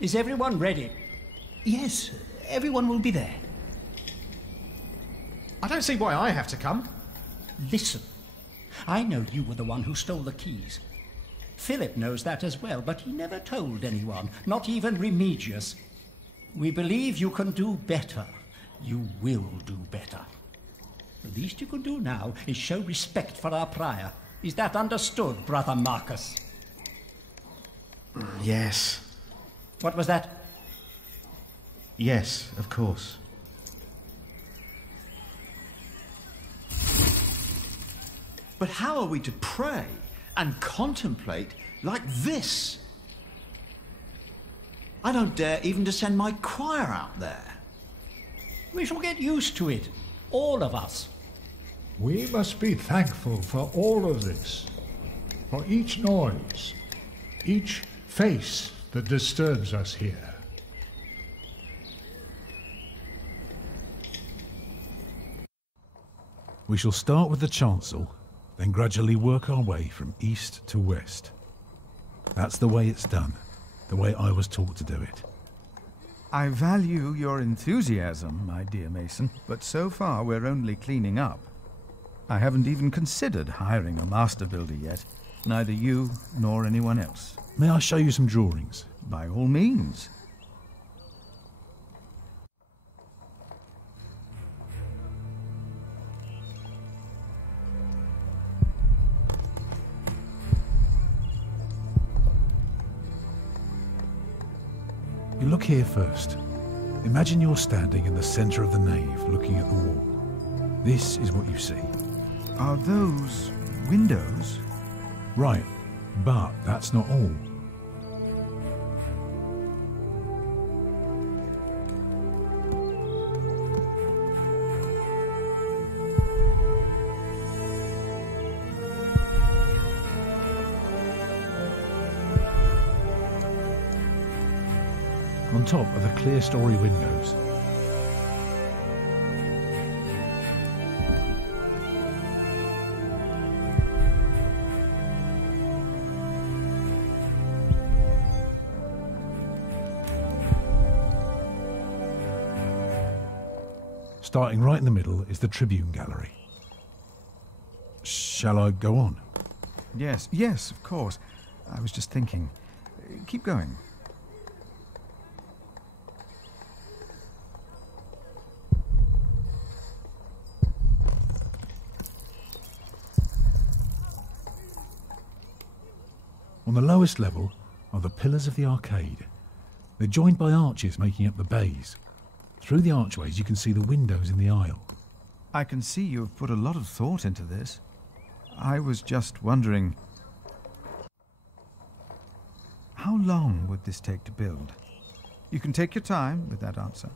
Is everyone ready? Yes, everyone will be there. I don't see why I have to come. Listen. I know you were the one who stole the keys. Philip knows that as well, but he never told anyone, not even Remigius. We believe you can do better. You will do better. The least you can do now is show respect for our prior. Is that understood, Brother Marcus? Yes. What was that? Yes, of course. But how are we to pray and contemplate like this? I don't dare even to send my choir out there. We shall get used to it, all of us. We must be thankful for all of this, for each noise, each face that disturbs us here. We shall start with the chancel, then gradually work our way from east to west. That's the way it's done, the way I was taught to do it. I value your enthusiasm, my dear Mason, but so far we're only cleaning up. I haven't even considered hiring a master builder yet, neither you nor anyone else. May I show you some drawings? By all means. You look here first. Imagine you're standing in the centre of the nave, looking at the wall. This is what you see. Are those windows? Right, but that's not all. On top are the clear-story windows. Starting right in the middle is the Tribune Gallery. Shall I go on? Yes, of course. I was just thinking. Keep going. On the lowest level are the pillars of the arcade. They're joined by arches making up the bays. Through the archways you can see the windows in the aisle. I can see you have put a lot of thought into this. I was just wondering, how long would this take to build? You can take your time with that answer.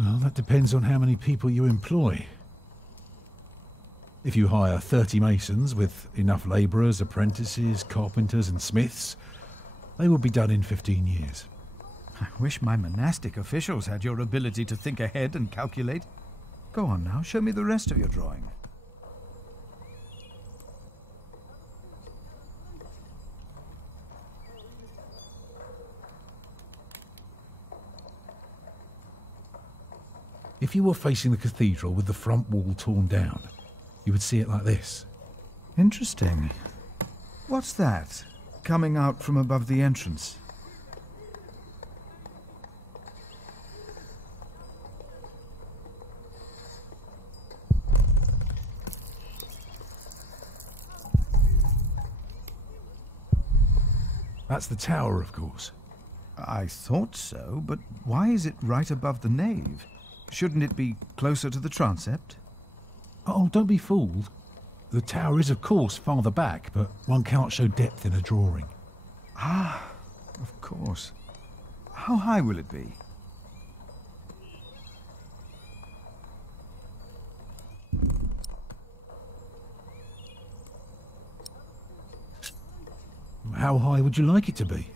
Well, that depends on how many people you employ. If you hire 30 masons with enough labourers, apprentices, carpenters and smiths, they will be done in 15 years. I wish my monastic officials had your ability to think ahead and calculate. Go on now, show me the rest of your drawing. If you were facing the cathedral with the front wall torn down, you would see it like this. Interesting. What's that, coming out from above the entrance? That's the tower, of course. I thought so, but why is it right above the nave? Shouldn't it be closer to the transept? Oh, don't be fooled. The tower is, of course, farther back, but one cannot show depth in a drawing. Ah, of course. How high will it be? How high would you like it to be?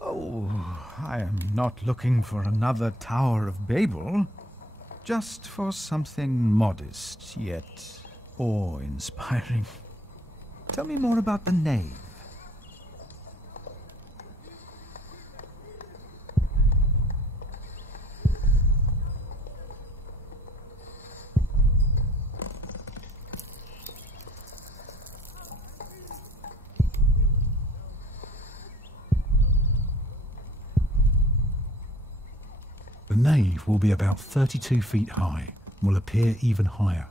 Oh, I am not looking for another Tower of Babel. Just for something modest, yet awe-inspiring. Tell me more about the nave. The nave will be about 32 feet high and will appear even higher.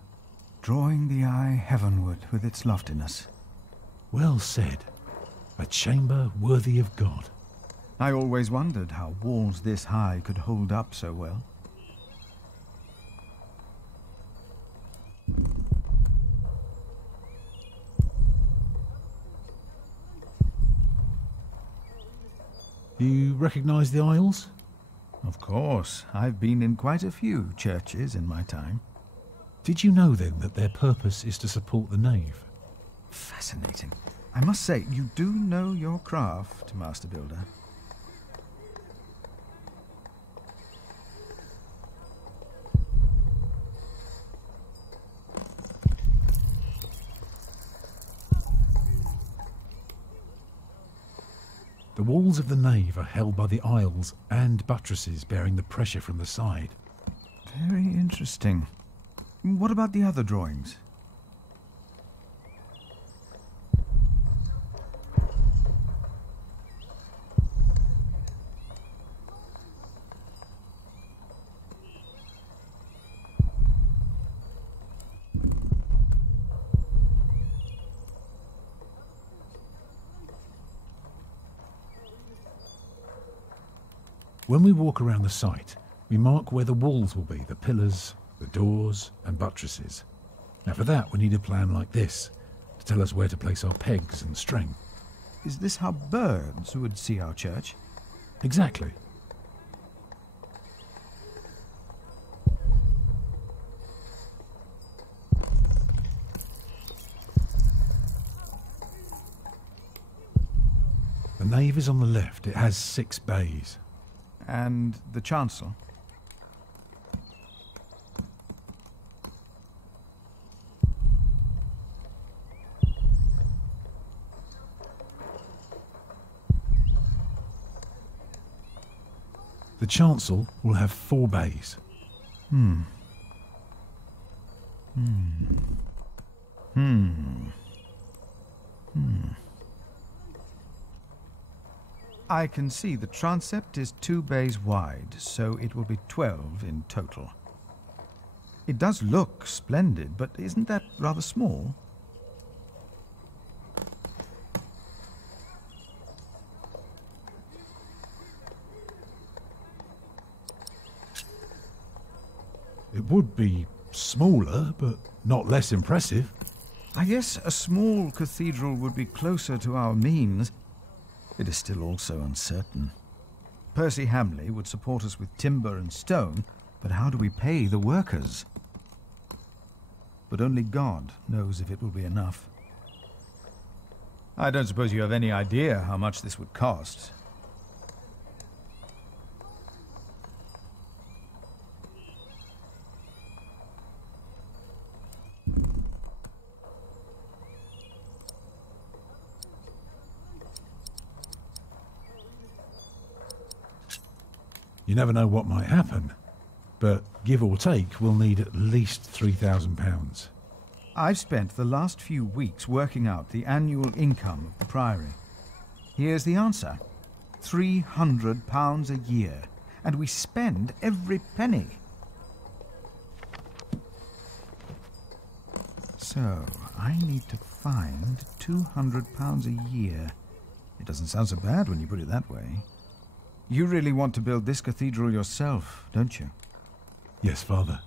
Drawing the eye heavenward with its loftiness. Well said. A chamber worthy of God. I always wondered how walls this high could hold up so well. You recognise the aisles? Of course, I've been in quite a few churches in my time. Did you know then that their purpose is to support the nave? Fascinating. I must say, you do know your craft, Master Builder. The walls of the nave are held by the aisles and buttresses bearing the pressure from the side. Very interesting. What about the other drawings? When we walk around the site, we mark where the walls will be, the pillars, the doors and buttresses. Now for that we need a plan like this, to tell us where to place our pegs and string. Is this how birds would see our church? Exactly. The nave is on the left. It has 6 bays. And the chancel? The chancel will have 4 bays. I can see the transept is 2 bays wide, so it will be 12 in total. It does look splendid, but isn't that rather small? It would be smaller, but not less impressive. I guess a small cathedral would be closer to our means. It is still also uncertain. Percy Hamley would support us with timber and stone, but how do we pay the workers? But only God knows if it will be enough. I don't suppose you have any idea how much this would cost. You never know what might happen, but give or take, we'll need at least £3,000. I've spent the last few weeks working out the annual income of the Priory. Here's the answer. £300 a year, and we spend every penny. So, I need to find £200 a year. It doesn't sound so bad when you put it that way. You really want to build this cathedral yourself, don't you? Yes, Father.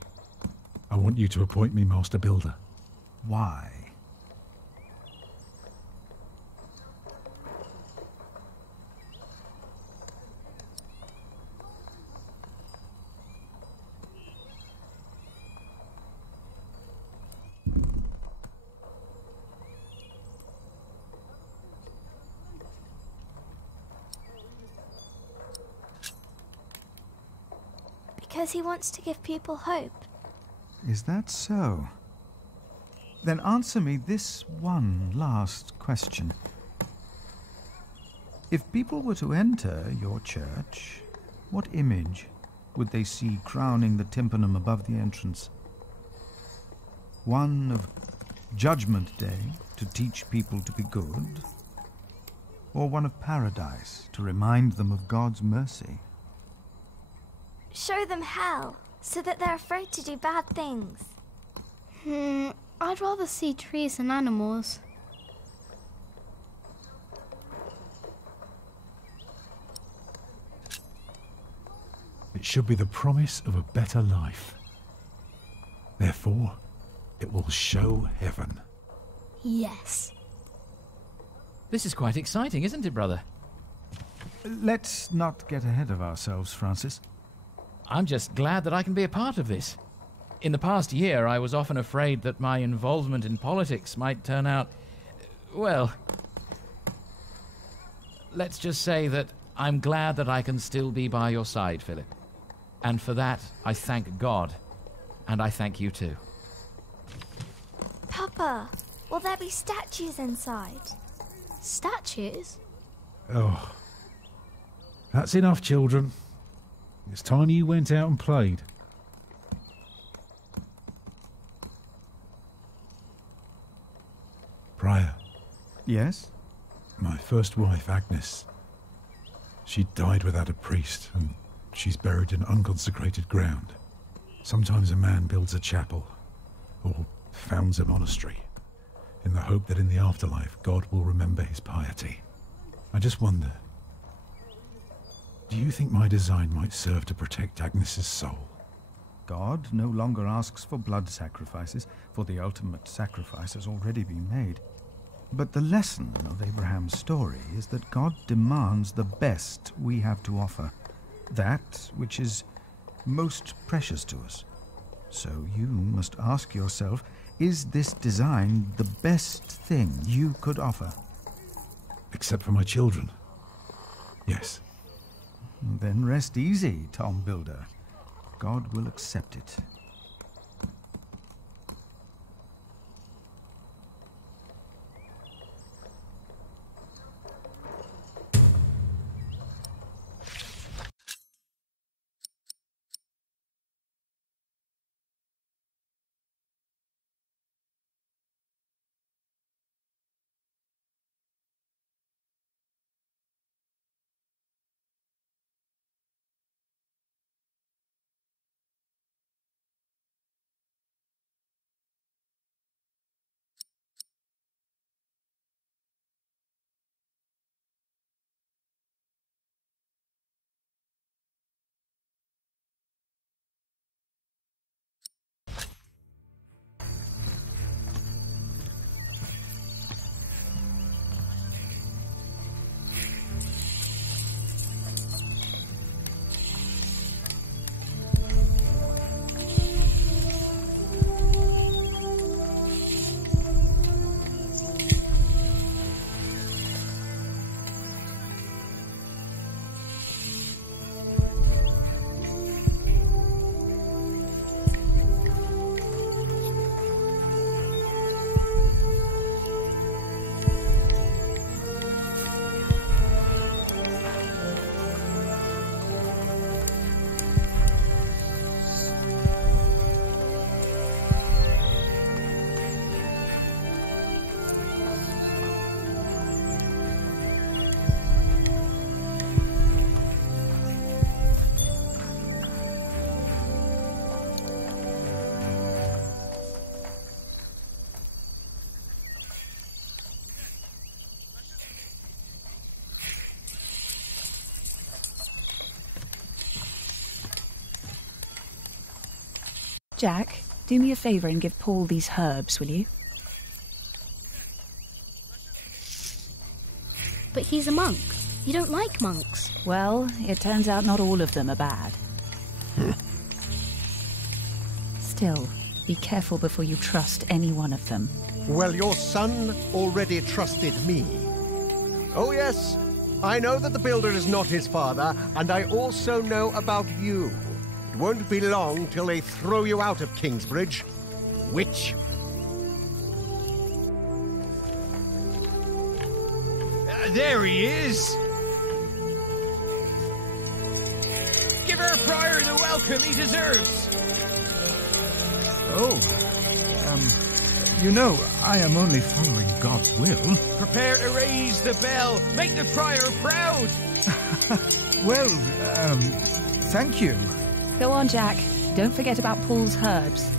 I want you to appoint me Master Builder. Why? Because he wants to give people hope. Is that so? Then answer me this one last question. If people were to enter your church, what image would they see crowning the tympanum above the entrance? One of Judgment Day to teach people to be good? Or one of Paradise to remind them of God's mercy? Show them hell, so that they're afraid to do bad things. I'd rather see trees and animals. It should be the promise of a better life. Therefore, it will show heaven. Yes. This is quite exciting, isn't it, brother? Let's not get ahead of ourselves, Francis. I'm just glad that I can be a part of this. In the past year, I was often afraid that my involvement in politics might turn out, well, let's just say that I'm glad that I can still be by your side, Philip. And for that, I thank God. And I thank you too. Papa, will there be statues inside? Statues? Oh. That's enough, children. It's time you went out and played. Prior. Yes? My first wife, Agnes. She died without a priest, and she's buried in unconsecrated ground. Sometimes a man builds a chapel, or founds a monastery, in the hope that in the afterlife God will remember his piety. I just wonder, do you think my design might serve to protect Agnes's soul? God no longer asks for blood sacrifices, for the ultimate sacrifice has already been made. But the lesson of Abraham's story is that God demands the best we have to offer, that which is most precious to us. So you must ask yourself, is this design the best thing you could offer? Except for my children. Yes. Then rest easy, Tom Builder. God will accept it. Jack, do me a favour and give Paul these herbs, will you? But he's a monk. You don't like monks. Well, it turns out not all of them are bad. Still, be careful before you trust any one of them. Well, your son already trusted me. Oh yes, I know that the builder is not his father, and I also know about you. It won't be long till they throw you out of Kingsbridge. Witch. There he is! Give our prior the welcome he deserves! Oh, you know, I am only following God's will. Prepare to raise the bell. Make the prior proud. Well, thank you. Go on, Jack. Don't forget about Paul's herbs.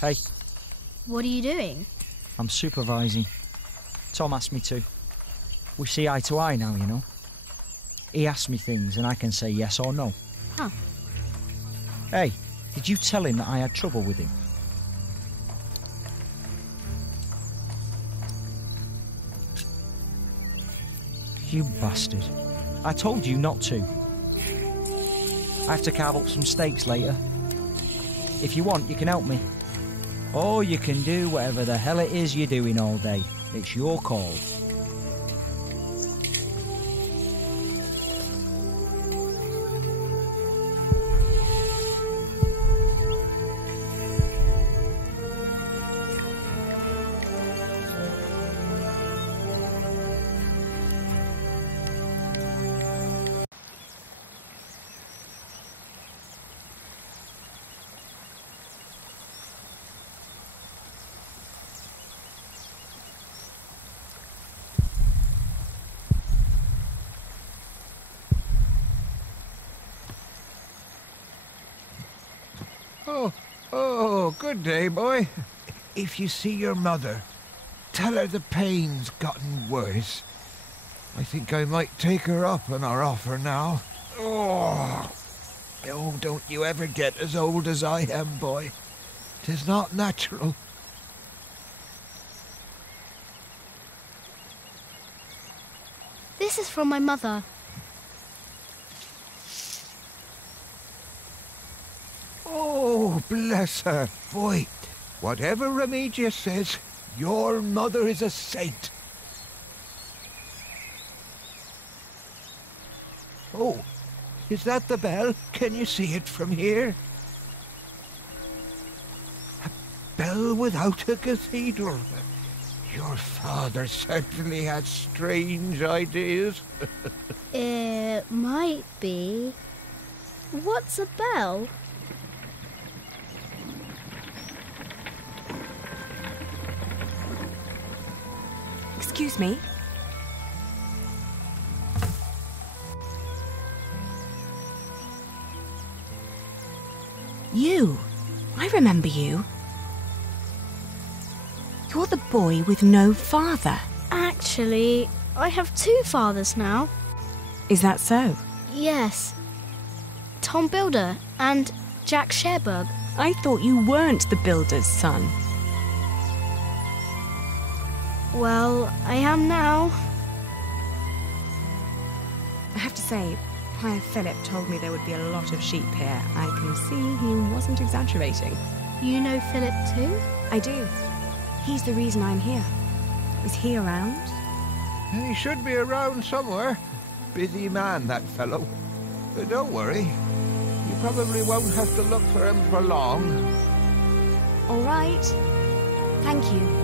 Hey. What are you doing? I'm supervising. Tom asked me to. We see eye to eye now, you know. He asks me things and I can say yes or no. Huh. Hey, did you tell him that I had trouble with him? You bastard. I told you not to. I have to carve up some steaks later. If you want, you can help me. Or you can do whatever the hell it is you're doing all day. It's your call. Oh, good day, boy. If you see your mother, tell her the pain's gotten worse. I think I might take her up on our offer now. Oh, don't you ever get as old as I am, boy. 'Tis not natural. This is from my mother. Oh, bless her. Boy, whatever Remedius says, your mother is a saint. Oh, is that the bell? Can you see it from here? A bell without a cathedral. Your father certainly had strange ideas. It might be. What's a bell? Excuse me. You. I remember you. You're the boy with no father. Actually, I have two fathers now. Is that so? Yes. Tom Builder and Jack Sherbug. I thought you weren't the builder's son. Well, I am now. I have to say, Prior Philip told me there would be a lot of sheep here. I can see he wasn't exaggerating. You know Philip too? I do. He's the reason I'm here. Is he around? He should be around somewhere. Busy man, that fellow. But don't worry. You probably won't have to look for him for long. All right. Thank you.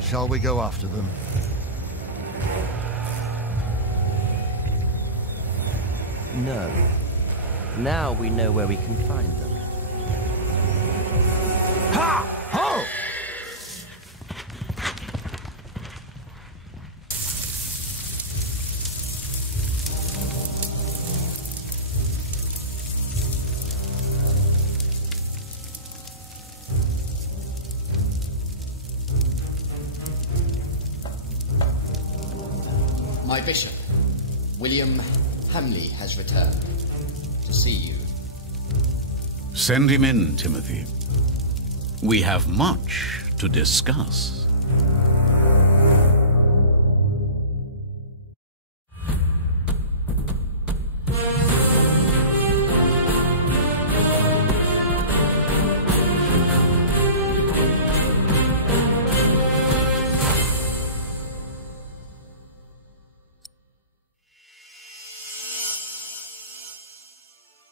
Shall we go after them? No. Now we know where we can find them. Ha! Ho! My bishop, William Hamley, has returned to see you. Send him in, Timothy. We have much to discuss.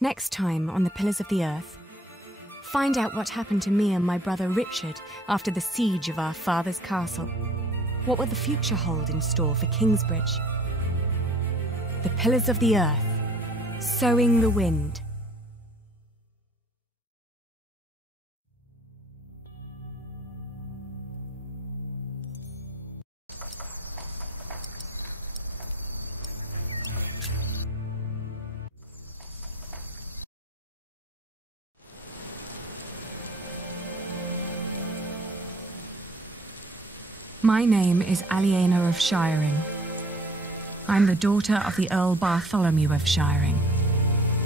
Next time on the Pillars of the Earth, find out what happened to me and my brother Richard after the siege of our father's castle. What will the future hold in store for Kingsbridge? The Pillars of the Earth, Sowing the Wind. My name is Aliena of Shiring. I'm the daughter of the Earl Bartholomew of Shiring.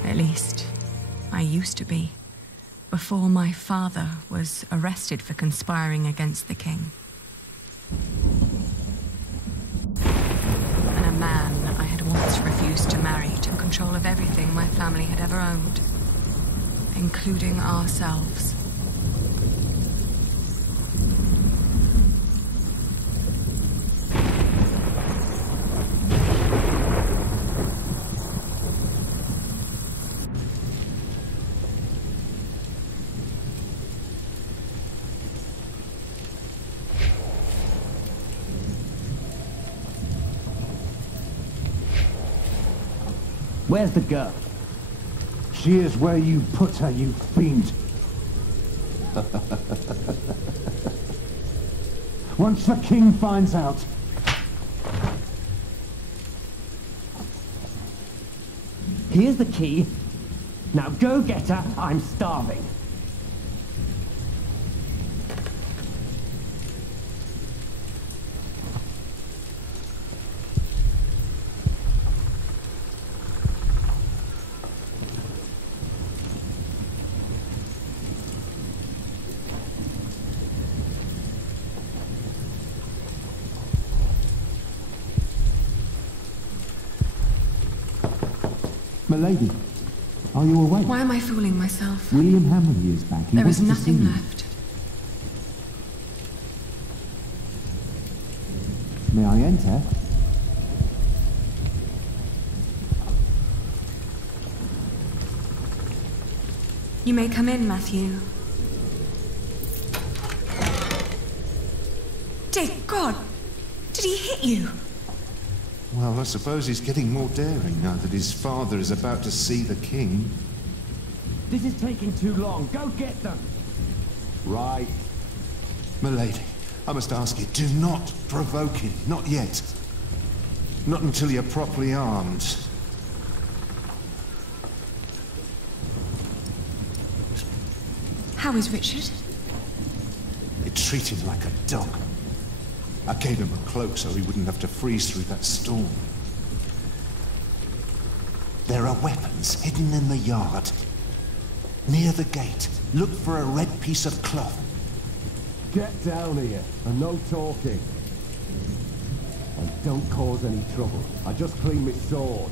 At least, I used to be, before my father was arrested for conspiring against the king. And a man I had once refused to marry took control of everything my family had ever owned, including ourselves. Where's the girl? She is where you put her, you fiend. Once the king finds out... Here's the key. Now go get her, I'm starving. Milady, are you awake? Why am I fooling myself? William Hamley is back. There is nothing left. May I enter? You may come in, Matthew. Dear God! Did he hit you? Well, I suppose he's getting more daring now that his father is about to see the king. This is taking too long. Go get them! Right. Milady, I must ask you, do not provoke him. Not yet. Not until you're properly armed. How is Richard? They treat him like a dog. I gave him a cloak so he wouldn't have to freeze through that storm. There are weapons hidden in the yard. Near the gate, look for a red piece of cloth. Get down here, and no talking. And don't cause any trouble. I just cleaned my sword.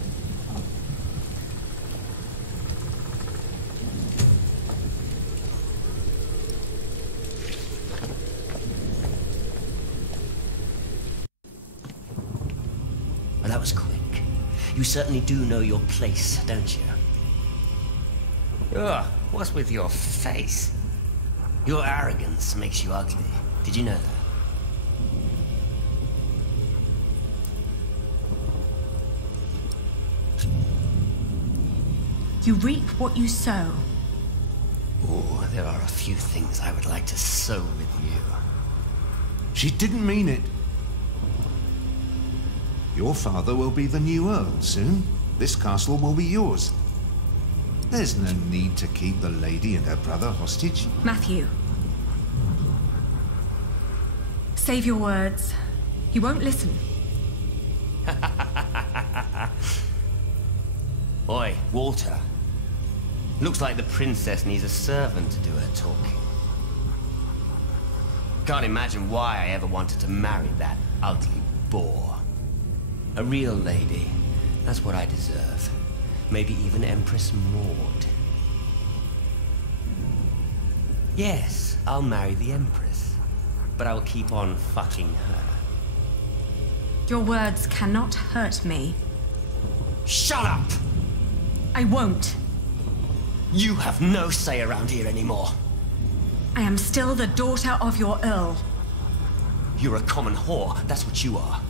Well, that was quick. You certainly do know your place, don't you? Ugh, what's with your face? Your arrogance makes you ugly. Did you know that? You reap what you sow. Oh, there are a few things I would like to sow with you. She didn't mean it. Your father will be the new Earl soon. This castle will be yours. There's no need to keep the lady and her brother hostage. Matthew. Save your words. You won't listen. Oi, Walter. Looks like the princess needs a servant to do her talking. Can't imagine why I ever wanted to marry that ugly boar. A real lady. That's what I deserve. Maybe even Empress Maud. Yes, I'll marry the Empress. But I will keep on fucking her. Your words cannot hurt me. Shut up! I won't. You have no say around here anymore. I am still the daughter of your Earl. You're a common whore, that's what you are.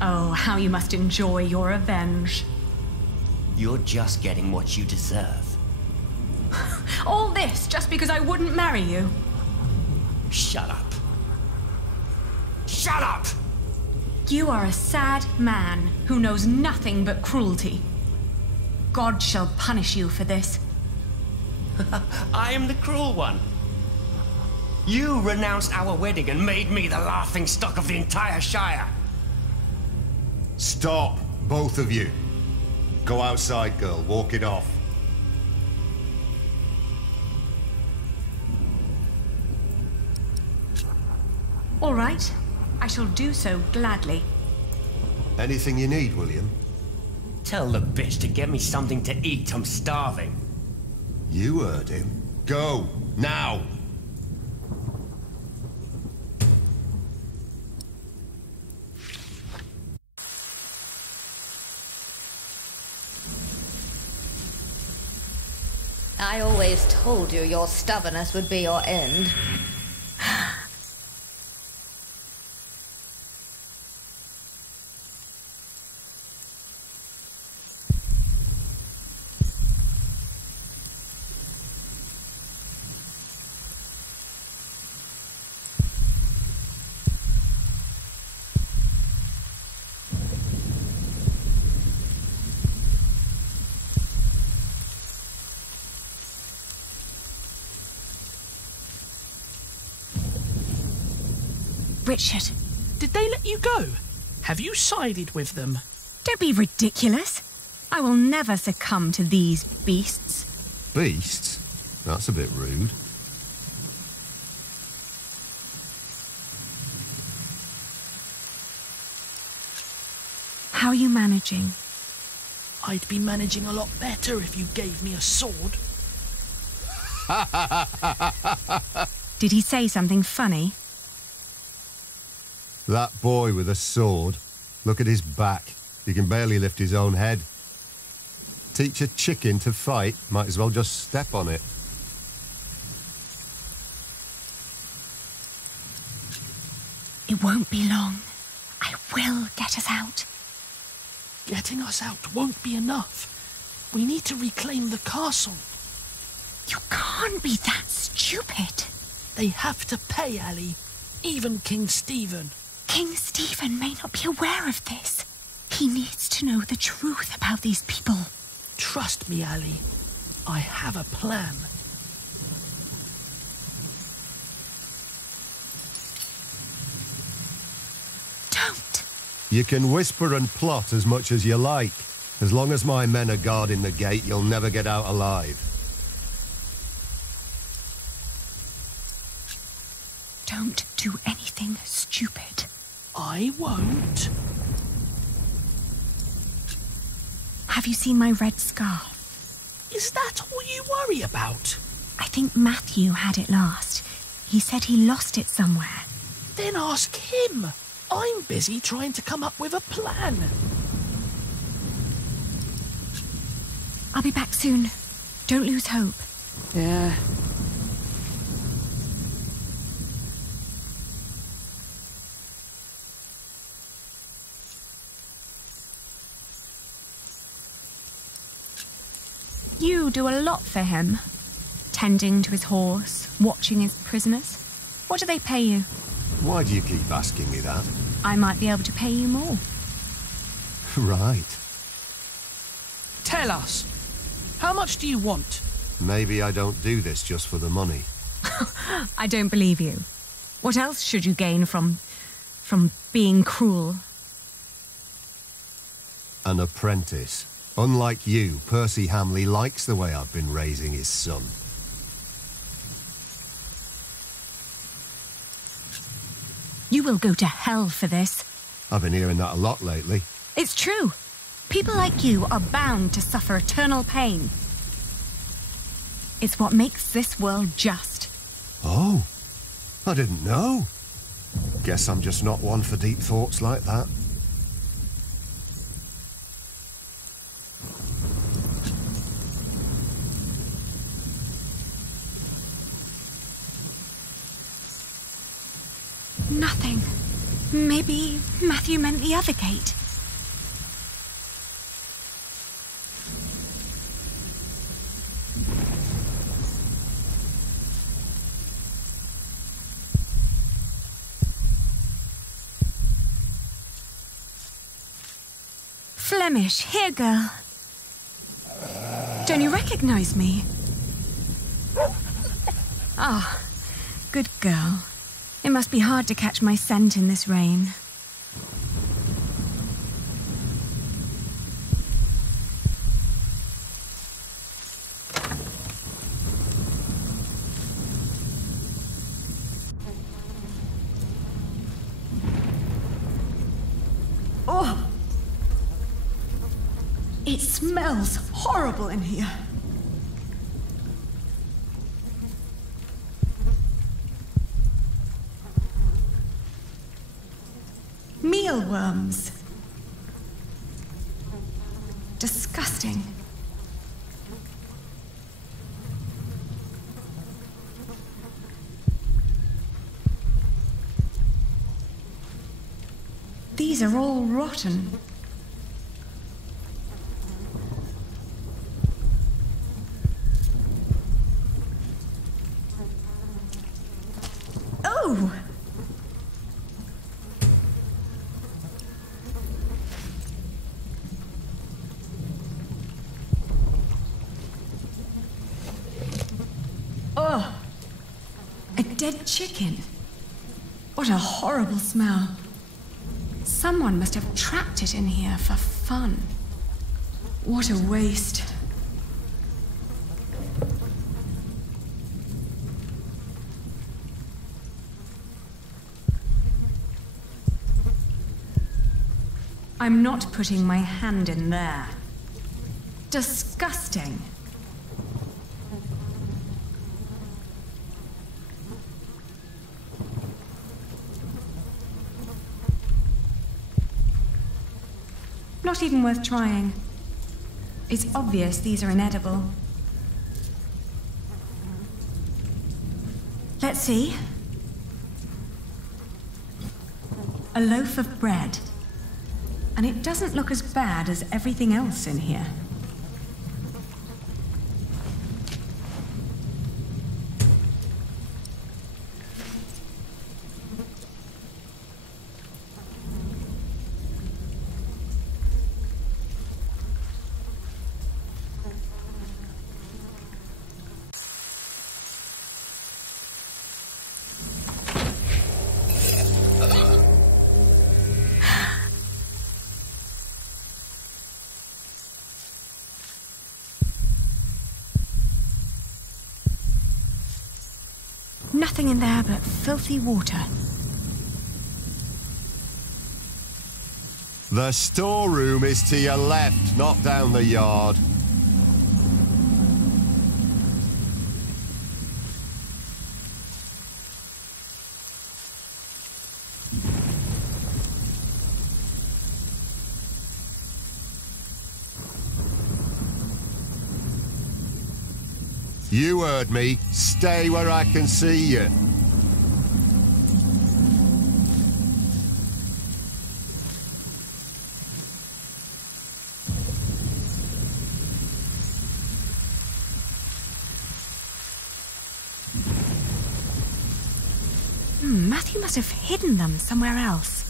Oh, how you must enjoy your revenge. You're just getting what you deserve. All this just because I wouldn't marry you? Shut up. Shut up! You are a sad man who knows nothing but cruelty. God shall punish you for this. I am the cruel one. You renounced our wedding and made me the laughingstock of the entire Shire. Stop, both of you. Go outside, girl. Walk it off. All right. I shall do so gladly. Anything you need, William? Tell the bitch to get me something to eat. I'm starving. You heard him. Go, now! I always told you your stubbornness would be your end. Richard. Did they let you go? Have you sided with them? Don't be ridiculous. I will never succumb to these beasts. Beasts? That's a bit rude. How are you managing? I'd be managing a lot better if you gave me a sword. Did he say something funny? That boy with a sword. Look at his back. He can barely lift his own head. Teach a chicken to fight, might as well just step on it. It won't be long. I will get us out. Getting us out won't be enough. We need to reclaim the castle. You can't be that stupid. They have to pay, Ali. Even King Stephen. King Stephen may not be aware of this. He needs to know the truth about these people. Trust me, Ali. I have a plan. Don't. You can whisper and plot as much as you like. As long as my men are guarding the gate, you'll never get out alive. Don't do anything stupid. I won't. Have you seen my red scarf? Is that all you worry about? I think Matthew had it last. He said he lost it somewhere. Then ask him. I'm busy trying to come up with a plan. I'll be back soon. Don't lose hope. Yeah. You do a lot for him. Tending to his horse, watching his prisoners. What do they pay you? Why do you keep asking me that? I might be able to pay you more. Right. Tell us. How much do you want? Maybe I don't do this just for the money. I don't believe you. What else should you gain from being cruel? An apprentice. Unlike you, Percy Hamley likes the way I've been raising his son. You will go to hell for this. I've been hearing that a lot lately. It's true. People like you are bound to suffer eternal pain. It's what makes this world just. Oh, I didn't know. Guess I'm just not one for deep thoughts like that. Nothing. Maybe Matthew meant the other gate. Flemish, here, girl. Don't you recognize me? Ah, good girl. It must be hard to catch my scent in this rain. Oh! It smells horrible in here. Mealworms. Disgusting. These are all rotten. Oh! Oh! A dead chicken. What a horrible smell. Someone must have trapped it in here for fun. What a waste. I'm not putting my hand in there. Disgusting. Not even worth trying. It's obvious these are inedible. Let's see. A loaf of bread. And it doesn't look as bad as everything else in here. Nothing in there but filthy water. The storeroom is to your left, not down the yard. You heard me. Stay where I can see you. Matthew must have hidden them somewhere else.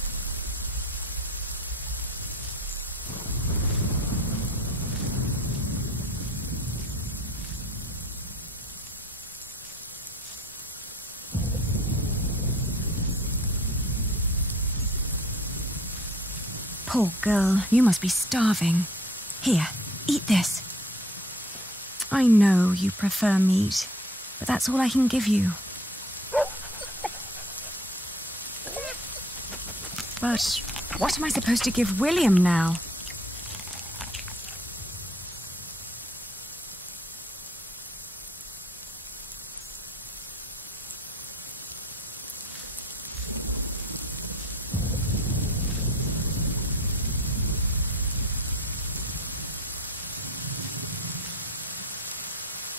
Poor girl, you must be starving. Here, eat this. I know you prefer meat, but that's all I can give you. But what am I supposed to give William now?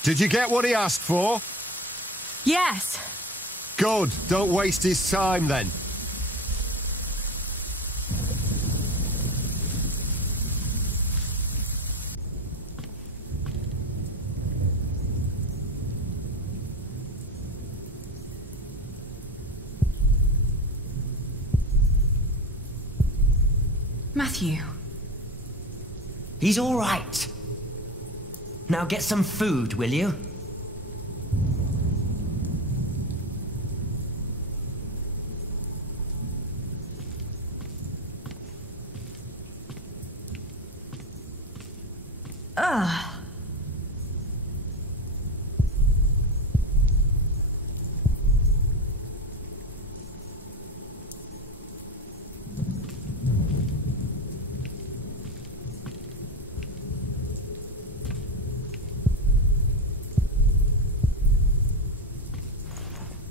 Did you get what he asked for? Yes. Good. Don't waste his time, then. Matthew. He's all right. Now get some food, will you? Ugh.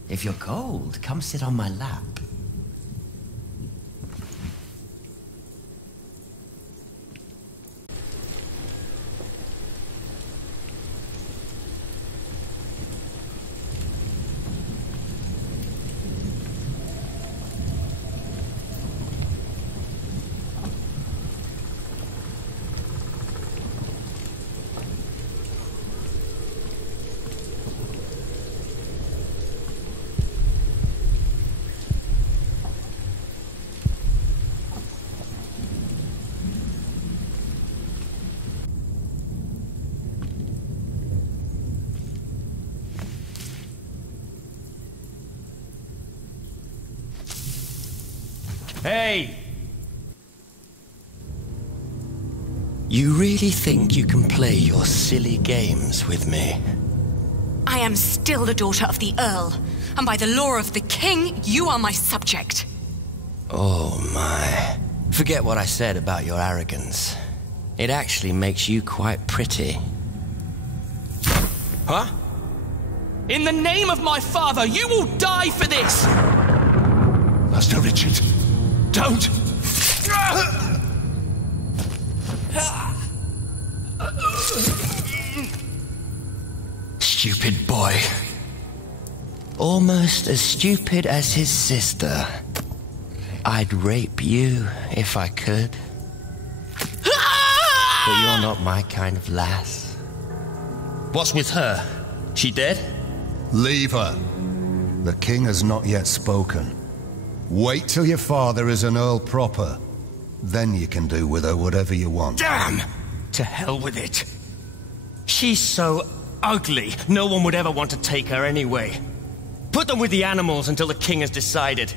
If you're cold, come sit on my lap. Hey! You really think you can play your silly games with me? I am still the daughter of the Earl, and by the law of the King, you are my subject. Oh my. Forget what I said about your arrogance. It actually makes you quite pretty. Huh? In the name of my father, you will die for this! Master Richard, don't! Stupid boy. Almost as stupid as his sister. I'd rape you if I could. But you're not my kind of lass. What's with her? She dead? Leave her. The king has not yet spoken. Wait till your father is an earl proper. Then you can do with her whatever you want. Damn! To hell with it. She's so ugly, no one would ever want to take her anyway. Put them with the animals until the king has decided.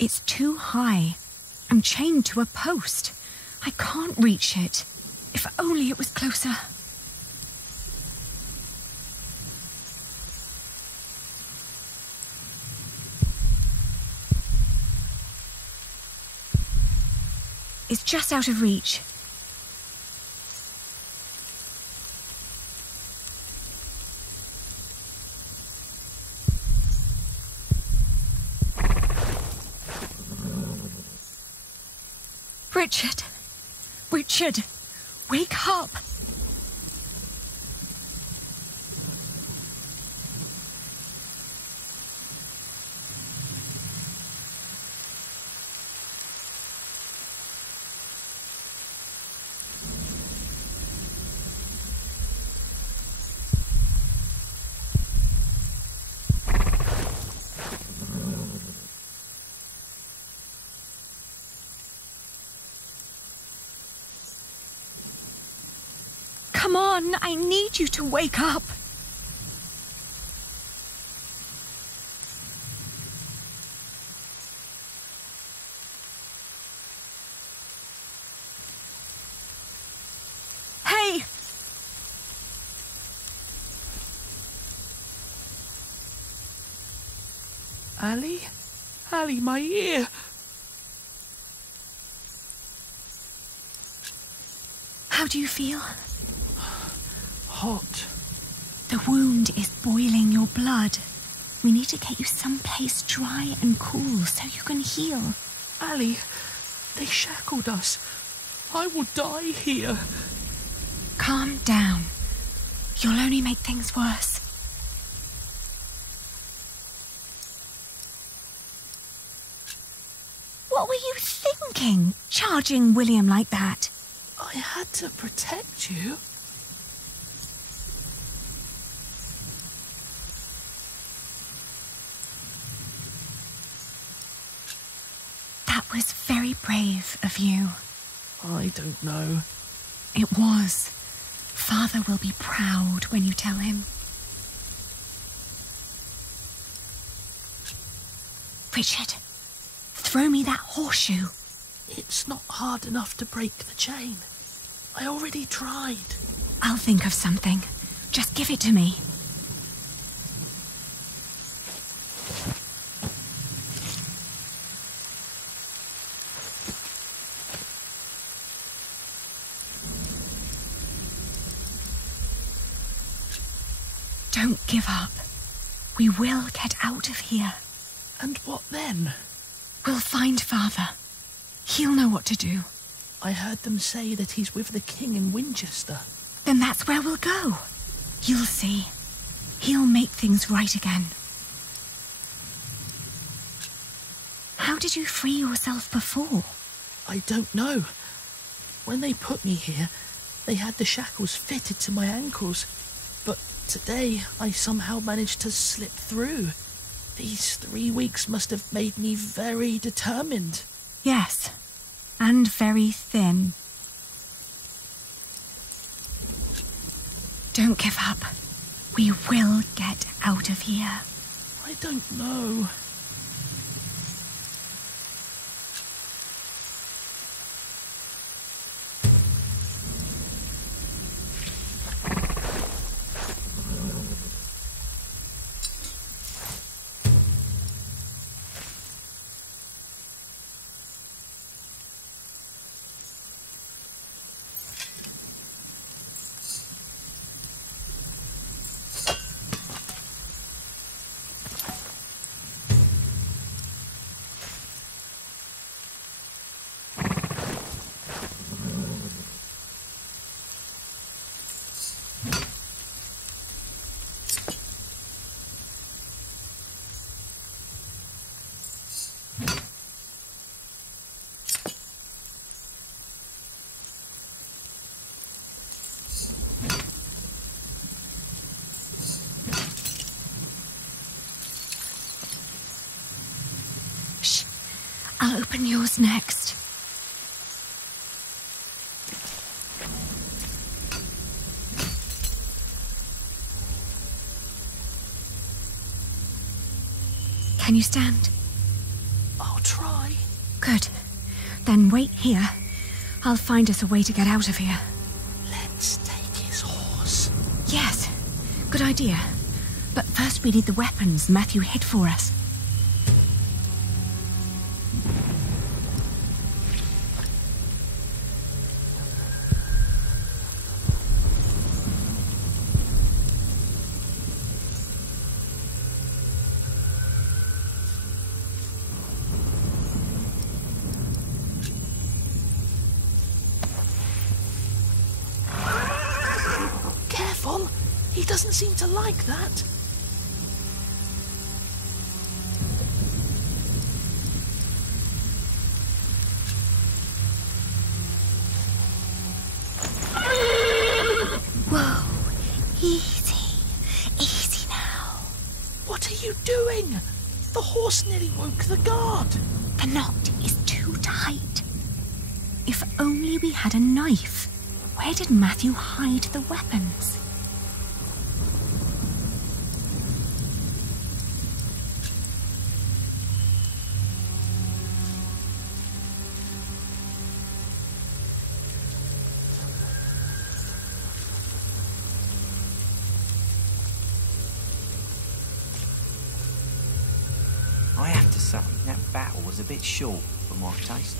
It's too high. I'm chained to a post. I can't reach it. If only it was closer. It's just out of reach. Richard! Richard! Wake up! Come on, I need you to wake up. Hey! Ali? Ali, my ear! How do you feel? Hot. The wound is boiling your blood. We need to get you someplace dry and cool so you can heal. Ali, they shackled us. I will die here. Calm down. You'll only make things worse. What were you thinking, charging William like that? I had to protect you. That was very brave of you. I don't know. It was. Father will be proud when you tell him. Richard, throw me that horseshoe. It's not hard enough to break the chain. I already tried. I'll think of something. Just give it to me. Don't give up. We will get out of here. And what then? We'll find Father. He'll know what to do. I heard them say that he's with the king in Winchester. Then that's where we'll go. You'll see. He'll make things right again. How did you free yourself before? I don't know. When they put me here, they had the shackles fitted to my ankles. But today, I somehow managed to slip through. These 3 weeks must have made me very determined. Yes, and very thin. Don't give up. We will get out of here. I don't know. I'll open yours next. Can you stand? I'll try. Good. Then wait here. I'll find us a way to get out of here. Let's take his horse. Yes, good idea. But first we need the weapons Matthew hid for us. Careful! He doesn't seem to like that. Whoa, easy. Easy now. What are you doing? The horse nearly woke the guard. The knot is too tight. If only we had a knife. Where did Matthew hide the weapons? I have to say, that battle was a bit short for my taste.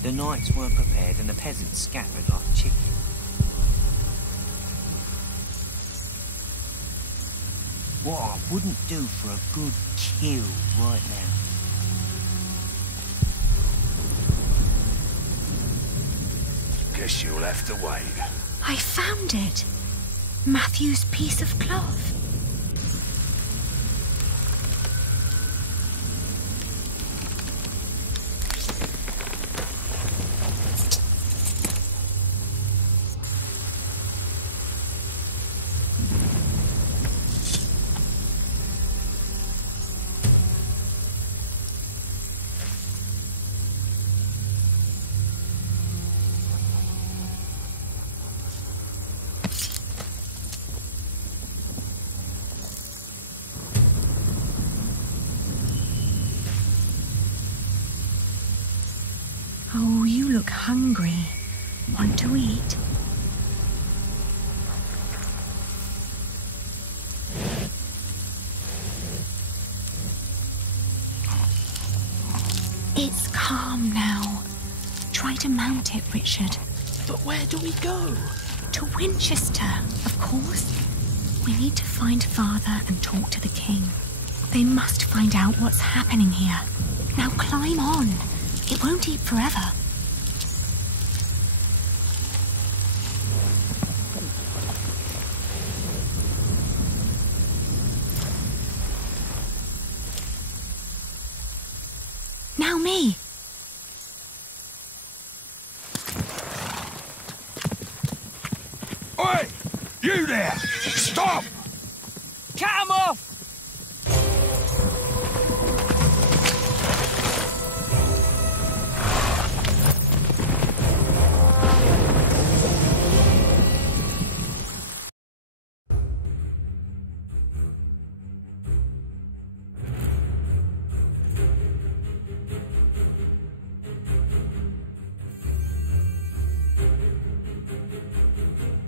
The knights weren't prepared and the peasants scattered like chicken. What I wouldn't do for a good kill right now. Guess you'll have to wait. I found it. Matthew's piece of cloth. Oh, you look hungry. Want to eat? It's calm now. Try to mount it, Richard. But where do we go? To Winchester, of course. We need to find Father and talk to the king. They must find out what's happening here. Now climb on. It won't eat forever. Now me. Oi! You there! Stop! Cut him off!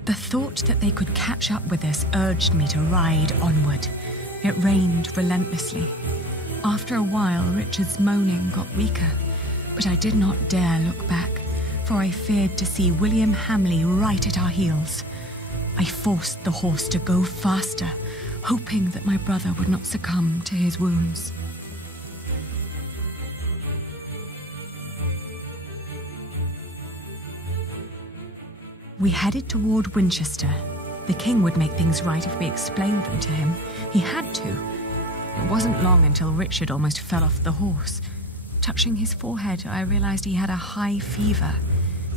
The thought that they could catch up with us urged me to ride onward. It rained relentlessly. After a while, Richard's moaning got weaker, but I did not dare look back, for I feared to see William Hamley right at our heels. I forced the horse to go faster, hoping that my brother would not succumb to his wounds. We headed toward Winchester. The king would make things right if we explained them to him. He had to. It wasn't long until Richard almost fell off the horse. Touching his forehead, I realized he had a high fever.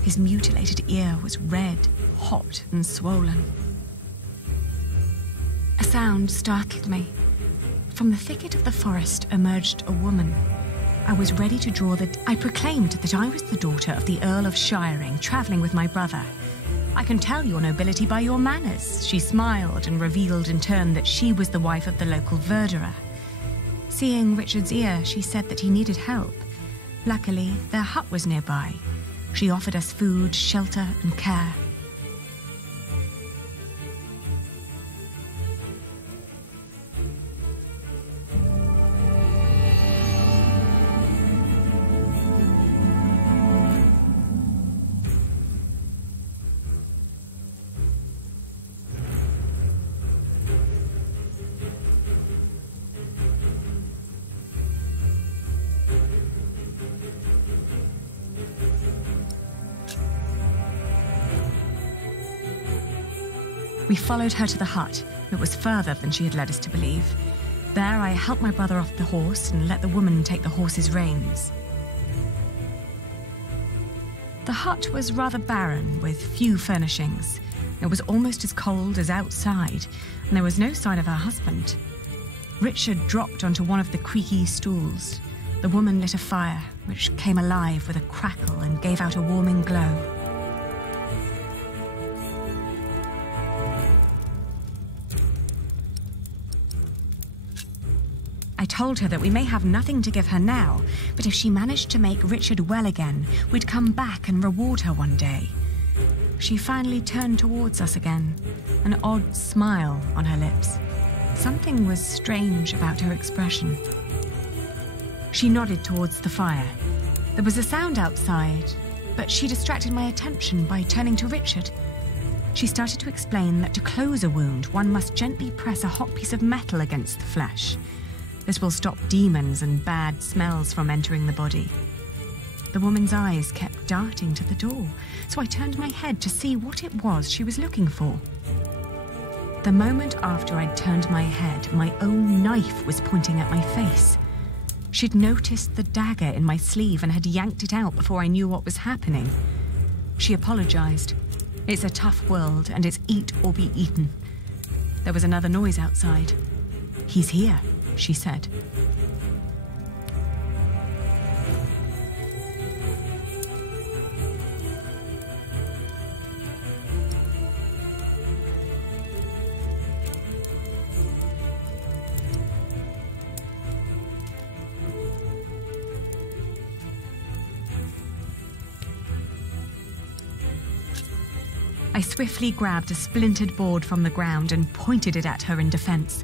His mutilated ear was red, hot, and swollen. A sound startled me. From the thicket of the forest emerged a woman. I was ready to draw I proclaimed that I was the daughter of the Earl of Shiring, travelling with my brother. I can tell your nobility by your manners. She smiled and revealed in turn that she was the wife of the local verderer. Seeing Richard's ear, she said that he needed help. Luckily, their hut was nearby. She offered us food, shelter, and care. We followed her to the hut. It was further than she had led us to believe. There I helped my brother off the horse and let the woman take the horse's reins. The hut was rather barren, with few furnishings. It was almost as cold as outside, and there was no sign of her husband. Richard dropped onto one of the creaky stools. The woman lit a fire, which came alive with a crackle and gave out a warming glow. I told her that we may have nothing to give her now, but if she managed to make Richard well again, we'd come back and reward her one day. She finally turned towards us again, an odd smile on her lips. Something was strange about her expression. She nodded towards the fire. There was a sound outside, but she distracted my attention by turning to Richard. She started to explain that to close a wound, one must gently press a hot piece of metal against the flesh. This will stop demons and bad smells from entering the body. The woman's eyes kept darting to the door, so I turned my head to see what it was she was looking for. The moment after I'd turned my head, my own knife was pointing at my face. She'd noticed the dagger in my sleeve and had yanked it out before I knew what was happening. She apologized. It's a tough world, and it's eat or be eaten. There was another noise outside. "He's here," she said. I swiftly grabbed a splintered board from the ground and pointed it at her in defense.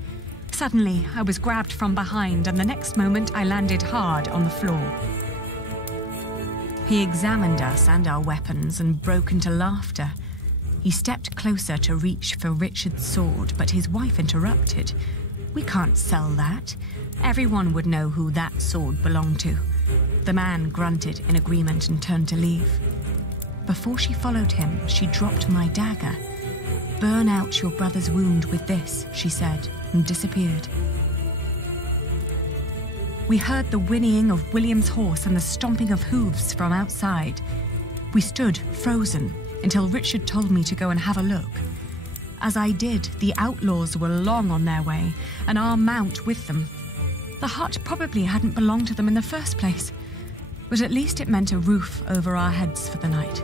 Suddenly, I was grabbed from behind, and the next moment I landed hard on the floor. He examined us and our weapons and broke into laughter. He stepped closer to reach for Richard's sword, but his wife interrupted. "We can't sell that. Everyone would know who that sword belonged to." The man grunted in agreement and turned to leave. Before she followed him, she dropped my dagger. "Burn out your brother's wound with this," she said, and disappeared. We heard the whinnying of William's horse and the stomping of hooves from outside. We stood, frozen, until Richard told me to go and have a look. As I did, the outlaws were long on their way, and our mount with them. The hut probably hadn't belonged to them in the first place, but at least it meant a roof over our heads for the night.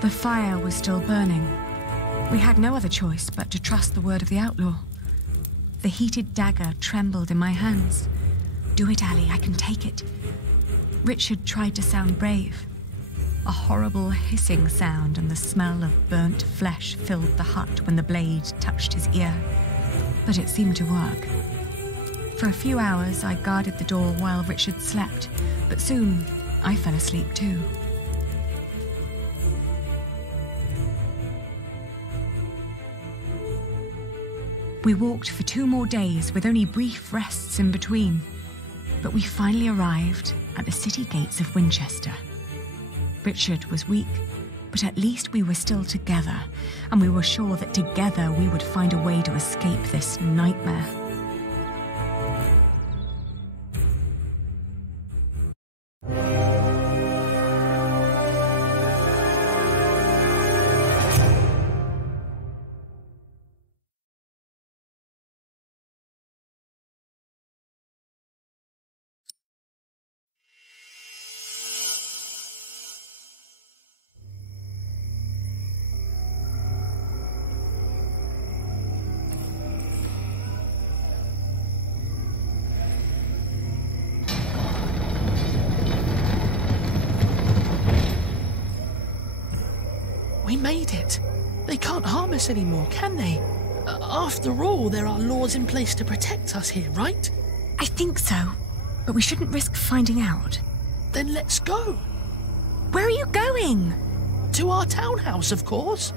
The fire was still burning. We had no other choice but to trust the word of the outlaw. The heated dagger trembled in my hands. "Do it, Ali, I can take it." Richard tried to sound brave. A horrible hissing sound and the smell of burnt flesh filled the hut when the blade touched his ear. But it seemed to work. For a few hours I guarded the door while Richard slept, but soon I fell asleep too. We walked for 2 more days with only brief rests in between, but we finally arrived at the city gates of Winchester. Richard was weak, but at least we were still together, and we were sure that together we would find a way to escape this nightmare. made it. They can't harm us anymore, can they? After all, there are laws in place to protect us here, right? I think so, but we shouldn't risk finding out. Then let's go. Where are you going? To our townhouse, of course.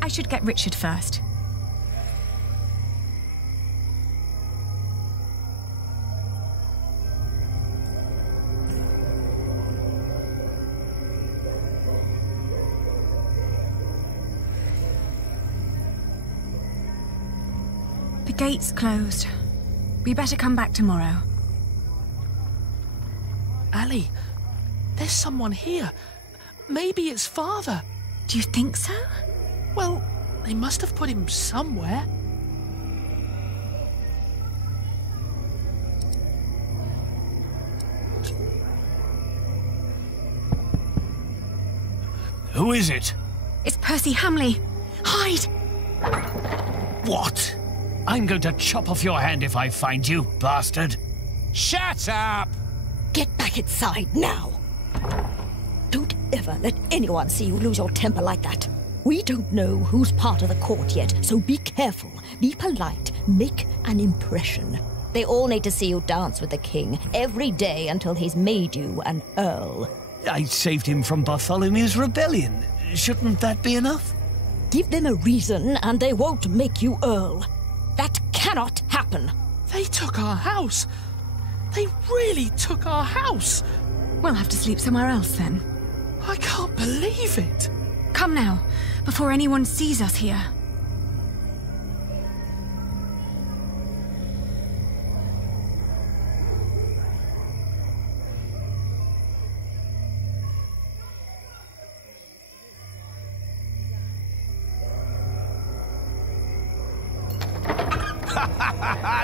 I should get Richard first. The gate's closed. We better come back tomorrow. Ali, there's someone here. Maybe it's Father. Do you think so? Well, they must have put him somewhere. Who is it? It's Percy Hamley. Hide! What? I'm going to chop off your hand if I find you, bastard. Shut up! Get back inside now. Don't ever let anyone see you lose your temper like that. We don't know who's part of the court yet, so be careful, be polite, make an impression. They all need to see you dance with the king every day until he's made you an earl. I saved him from Bartholomew's rebellion. Shouldn't that be enough? Give them a reason and they won't make you earl. That cannot happen. They took our house. They really took our house. We'll have to sleep somewhere else then. I can't believe it. Come now, before anyone sees us here.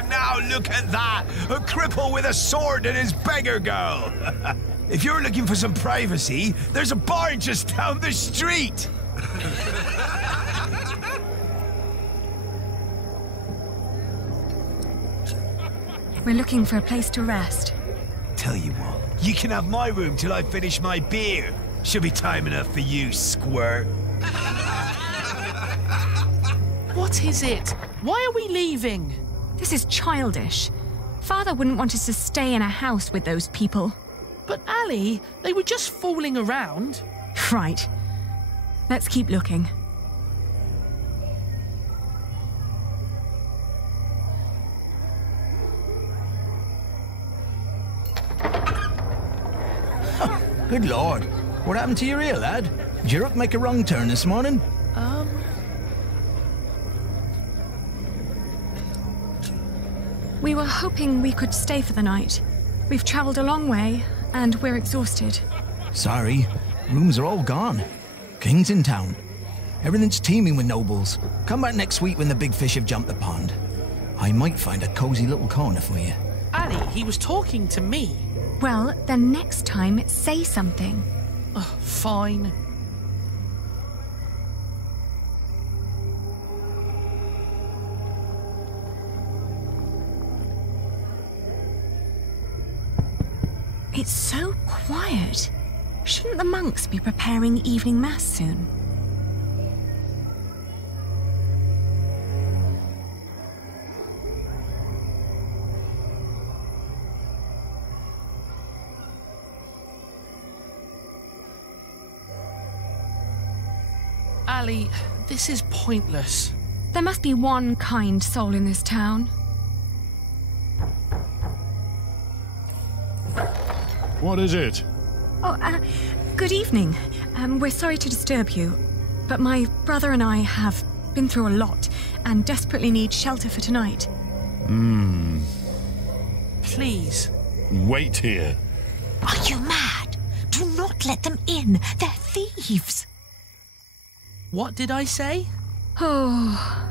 Now look at that! A cripple with a sword and his beggar girl! If you're looking for some privacy, there's a bar just down the street! We're looking for a place to rest. Tell you what, you can have my room till I finish my beer. Should be time enough for you, squirt. What is it? Why are we leaving? This is childish. Father wouldn't want us to stay in a house with those people. But Ali, they were just fooling around. Right. Let's keep looking. Good Lord. What happened to your ear, lad? Did your hook make a wrong turn this morning? We were hoping we could stay for the night. We've travelled a long way, and we're exhausted. Sorry. Rooms are all gone. King's in town. Everything's teeming with nobles. Come back next week when the big fish have jumped the pond. I might find a cosy little corner for you. Ali, he was talking to me. Well, then next time, say something. Fine. It's so quiet. Shouldn't the monks be preparing evening mass soon? Ali, this is pointless. There must be one kind soul in this town. What is it? Oh, good evening. We're sorry to disturb you, but my brother and I have been through a lot and desperately need shelter for tonight. Please. Wait here. Are you mad? Do not let them in. They're thieves. What did I say? Oh.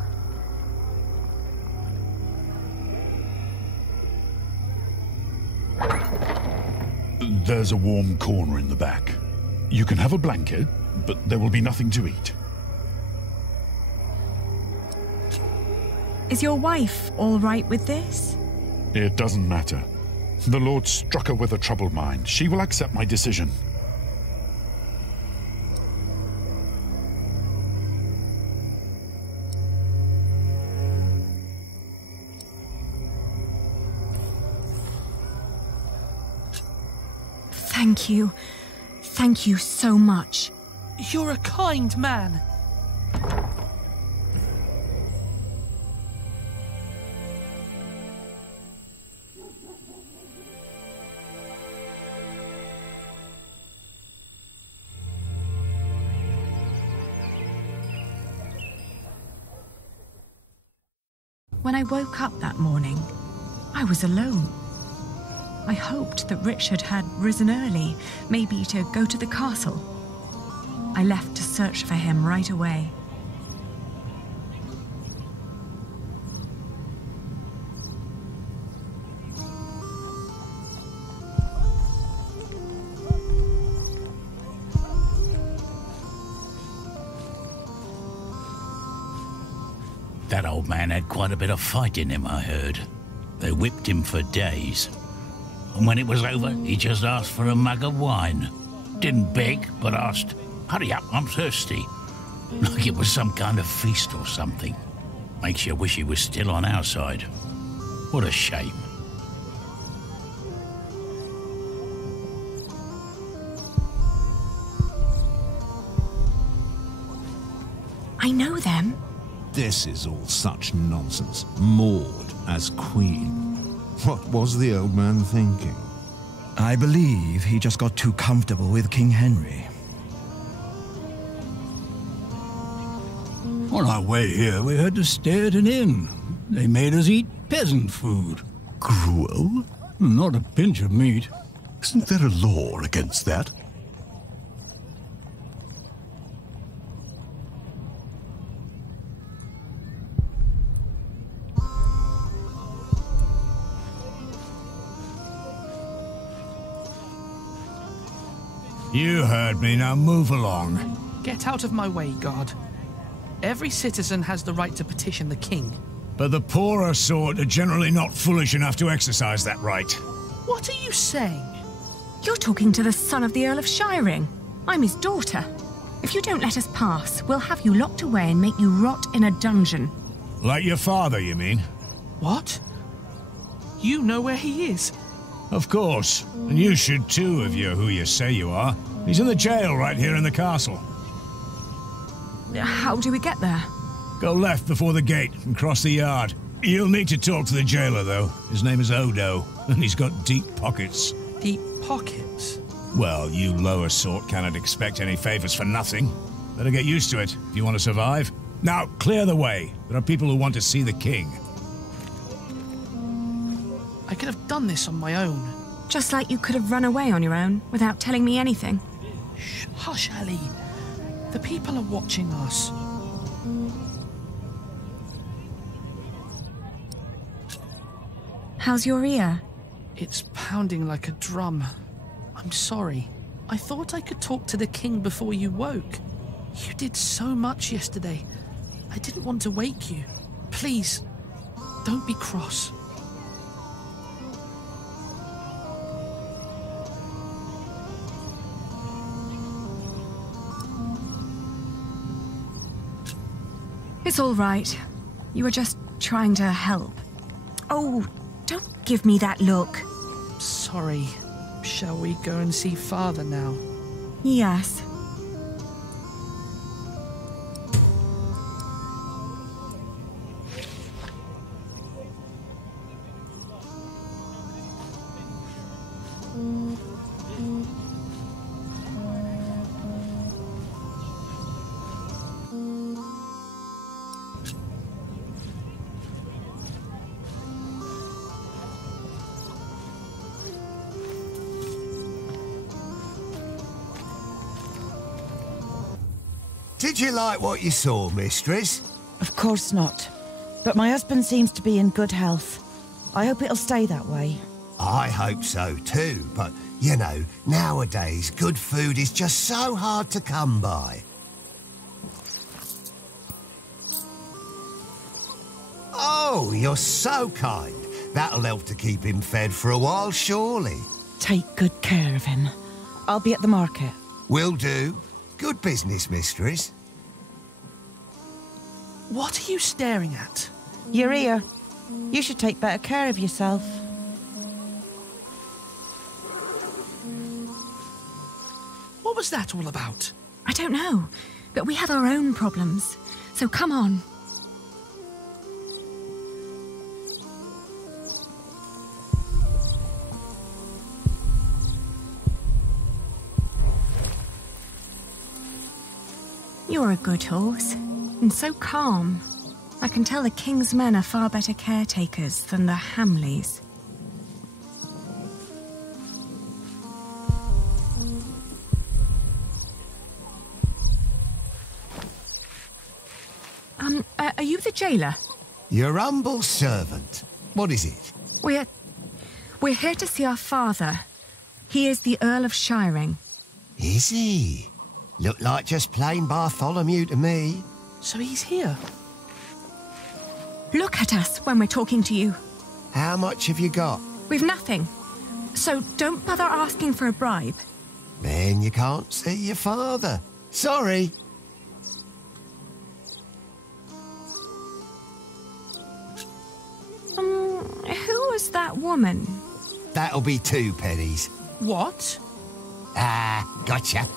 There's a warm corner in the back. You can have a blanket, but there will be nothing to eat. Is your wife all right with this? It doesn't matter. The Lord struck her with a troubled mind. She will accept my decision. Thank you. Thank you so much. You're a kind man. When I woke up that morning, I was alone. I hoped that Richard had risen early, maybe to go to the castle. I left to search for him right away. That old man had quite a bit of fight in him, I heard. They whipped him for days. And when it was over, he just asked for a mug of wine. Didn't beg, but asked, "Hurry up, I'm thirsty." Like it was some kind of feast or something. Makes you wish he was still on our side. What a shame. I know them. This is all such nonsense. Maud as queen. What was the old man thinking? I believe he just got too comfortable with King Henry. On our way here, we had to stay at an inn. They made us eat peasant food. Gruel? Not a pinch of meat. Isn't there a law against that? You heard me, now move along. Get out of my way, guard. Every citizen has the right to petition the king. But the poorer sort are generally not foolish enough to exercise that right. What are you saying? You're talking to the son of the Earl of Shiring. I'm his daughter. If you don't let us pass, we'll have you locked away and make you rot in a dungeon. Like your father, you mean? What? You know where he is? Of course. And you should too, if you're who you say you are. He's in the jail right here in the castle. How do we get there? Go left before the gate and cross the yard. You'll need to talk to the jailer, though. His name is Odo, and he's got deep pockets. Deep pockets? Well, you lower sort cannot expect any favors for nothing. Better get used to it if you want to survive. Now, clear the way. There are people who want to see the king. I could have done this on my own. Just like you could have run away on your own without telling me anything. Shh, hush, Ali. The people are watching us. How's your ear? It's pounding like a drum. I'm sorry. I thought I could talk to the king before you woke. You did so much yesterday. I didn't want to wake you. Please, don't be cross. It's all right. You were just trying to help. Oh, don't give me that look. Sorry. Shall we go and see Father now? Yes. Did you like what you saw, mistress? Of course not. But my husband seems to be in good health. I hope it'll stay that way. I hope so too, but, you know, nowadays good food is just so hard to come by. Oh, you're so kind. That'll help to keep him fed for a while, surely. Take good care of him. I'll be at the market. Will do. Good business, mistress. What are you staring at? Your ear. You should take better care of yourself. What was that all about? I don't know, but we have our own problems. So come on. You're a good horse, and so calm. I can tell the King's men are far better caretakers than the Hamleys. Are you the jailer? Your humble servant. What is it? We're here to see our father. He is the Earl of Shiring. Is he? Look like just plain Bartholomew to me. So he's here? Look at us when we're talking to you. How much have you got? We've nothing. So don't bother asking for a bribe. Then you can't see your father. Sorry. Who was that woman? That'll be 2 pennies. What? Ah, gotcha.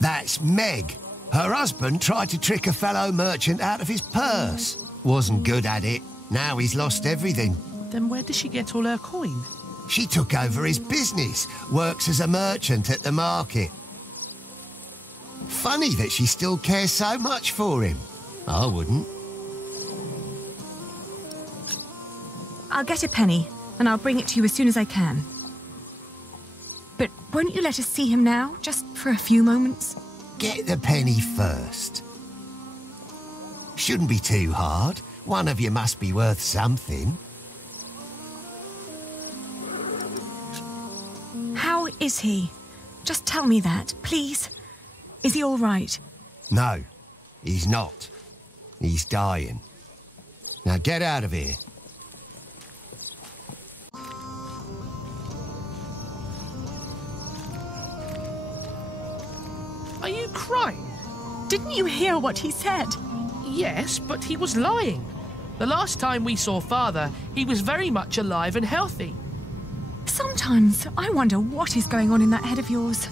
That's Meg. Her husband tried to trick a fellow merchant out of his purse. Wasn't good at it. Now he's lost everything. Then where did she get all her coin? She took over his business, works as a merchant at the market. Funny that she still cares so much for him. I wouldn't. I'll get a penny, and I'll bring it to you as soon as I can. But won't you let us see him now, just for a few moments? Get the penny first. Shouldn't be too hard. One of you must be worth something. How is he? Just tell me that, please. Is he all right? No, he's not. He's dying. Now get out of here. Are you crying? Didn't you hear what he said? Yes, but he was lying. The last time we saw Father, he was very much alive and healthy. Sometimes I wonder what is going on in that head of yours.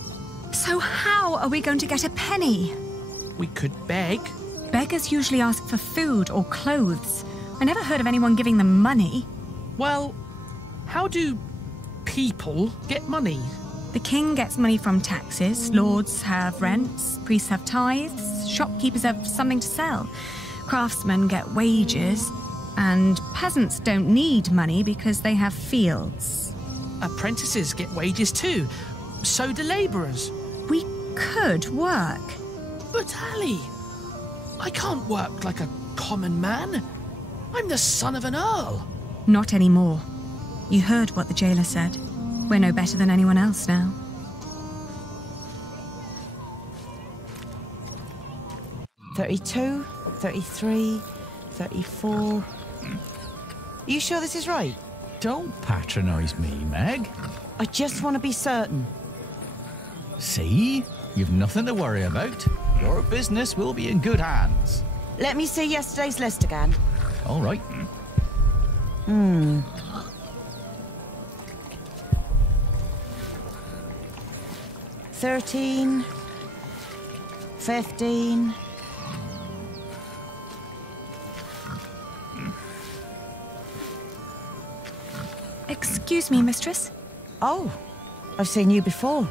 So how are we going to get a penny? We could beg. Beggars usually ask for food or clothes. I never heard of anyone giving them money. Well, how do people get money? The king gets money from taxes, lords have rents, priests have tithes, shopkeepers have something to sell, craftsmen get wages, and peasants don't need money because they have fields. Apprentices get wages too. So do labourers. We could work. But Ali, I can't work like a common man. I'm the son of an earl. Not anymore. You heard what the jailer said. We're no better than anyone else now. $32, $33, $34. You sure this is right? Don't patronise me, Meg. I just want to be certain. See? You've nothing to worry about. Your business will be in good hands. Let me see yesterday's list again. All right. 13, 15. Excuse me, mistress. Oh, I've seen you before.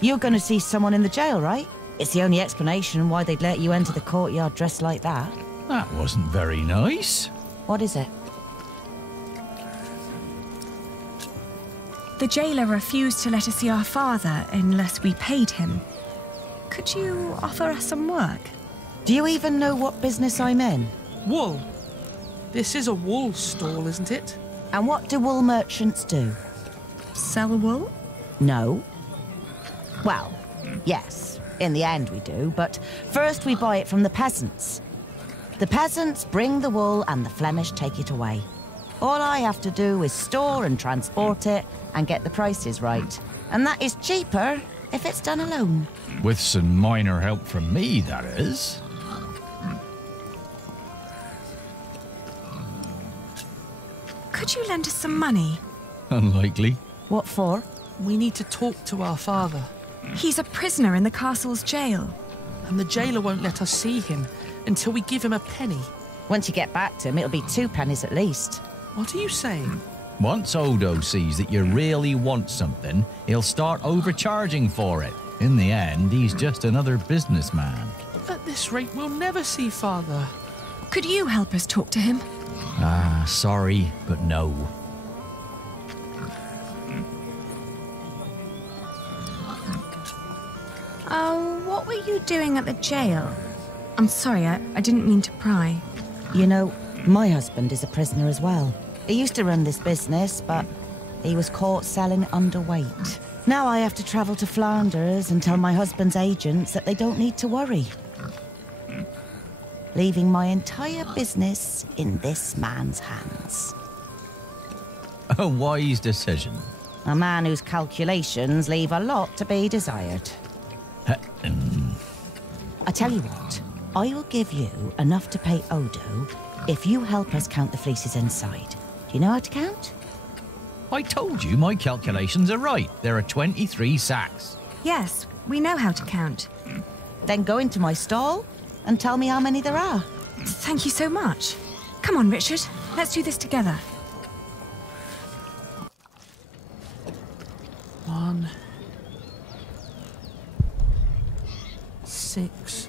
You're going to see someone in the jail, right? It's the only explanation why they'd let you enter the courtyard dressed like that. That wasn't very nice. What is it? The jailer refused to let us see our father unless we paid him. Could you offer us some work? Do you even know what business I'm in? Wool. This is a wool stall, isn't it? And what do wool merchants do? Sell wool? No. Well, yes, in the end we do, but first we buy it from the peasants. The peasants bring the wool and the Flemish take it away. All I have to do is store and transport it and get the prices right. And that is cheaper if it's done alone. With some minor help from me, that is. Could you lend us some money? Unlikely. What for? We need to talk to our father. He's a prisoner in the castle's jail. And the jailer won't let us see him until we give him a penny. Once you get back to him, it'll be 2 pennies at least. What are you saying? Once Odo sees that you really want something, he'll start overcharging for it. In the end, he's just another businessman. At this rate, we'll never see father. Could you help us talk to him? Ah, sorry, but no. What were you doing at the jail? I'm sorry, I didn't mean to pry. You know, my husband is a prisoner as well. He used to run this business, but he was caught selling underweight. Now I have to travel to Flanders and tell my husband's agents that they don't need to worry. Leaving my entire business in this man's hands. A wise decision. A man whose calculations leave a lot to be desired. I tell you what, I will give you enough to pay Odo if you help us count the fleeces inside. Do you know how to count? I told you my calculations are right. There are 23 sacks. Yes, we know how to count. Then go into my stall and tell me how many there are. Thank you so much. Come on, Richard. Let's do this together. 1, 6,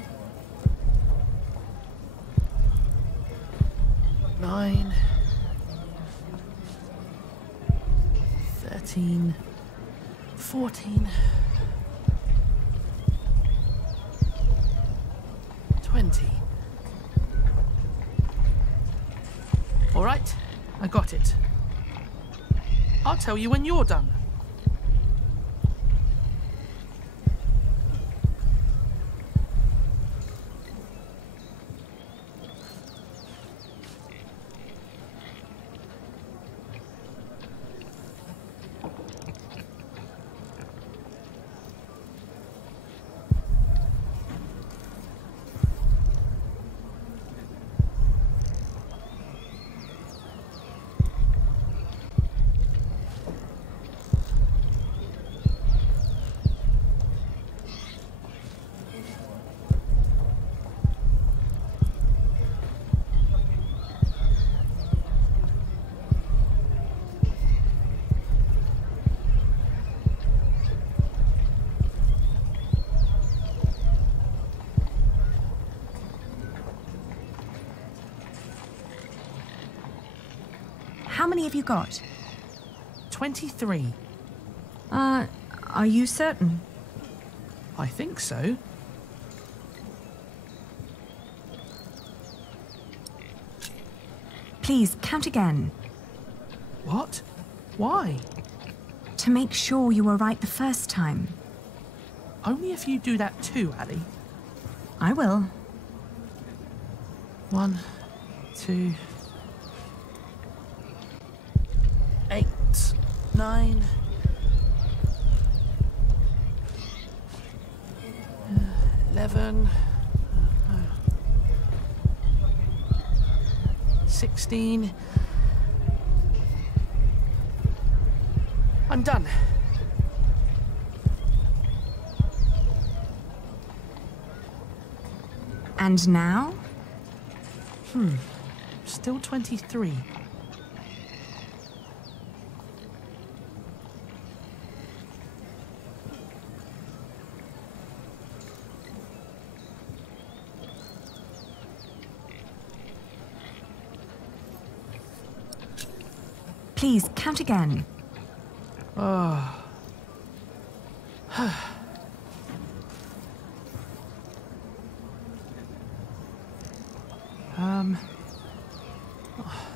9, 13, 14, 20. All right, I got it. I'll tell you when you're done. How many have you got? 23. Are you certain? I think so. Please, count again. What? Why? To make sure you were right the first time. Only if you do that too, Ali. I will. 1, 2, 8, 9, 11, 11, 16. I'm done. And now? Still 23. Please, count again. Oh.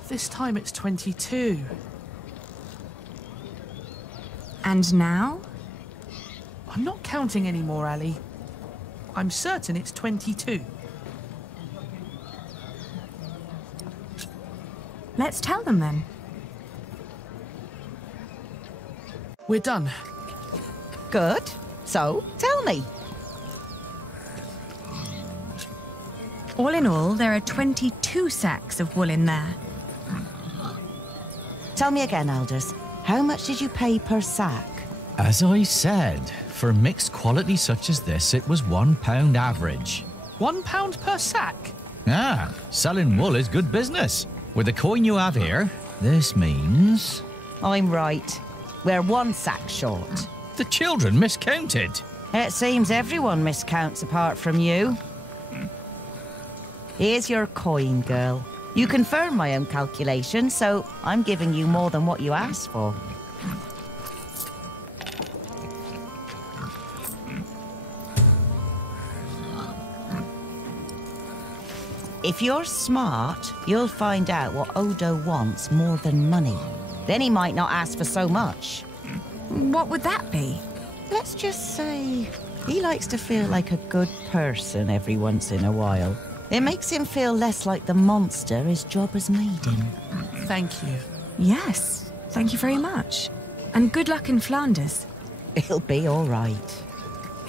This time it's 22. And now? I'm not counting anymore, Ali. I'm certain it's 22. Let's tell them then. We're done. Good. So, tell me. All in all, there are 22 sacks of wool in there. Tell me again, Elders. How much did you pay per sack? As I said, for mixed quality such as this, it was £1 average. £1 per sack? Ah, selling wool is good business. With the coin you have here, this means... I'm right. We're 1 sack short. The children miscounted. It seems everyone miscounts apart from you. Here's your coin, girl. You confirm my own calculation, so I'm giving you more than what you asked for. If you're smart, you'll find out what Odo wants more than money. Then he might not ask for so much. What would that be? Let's just say he likes to feel like a good person every once in a while. It makes him feel less like the monster his job has made him. Thank you. Yes, thank you very much. And good luck in Flanders. It'll be all right.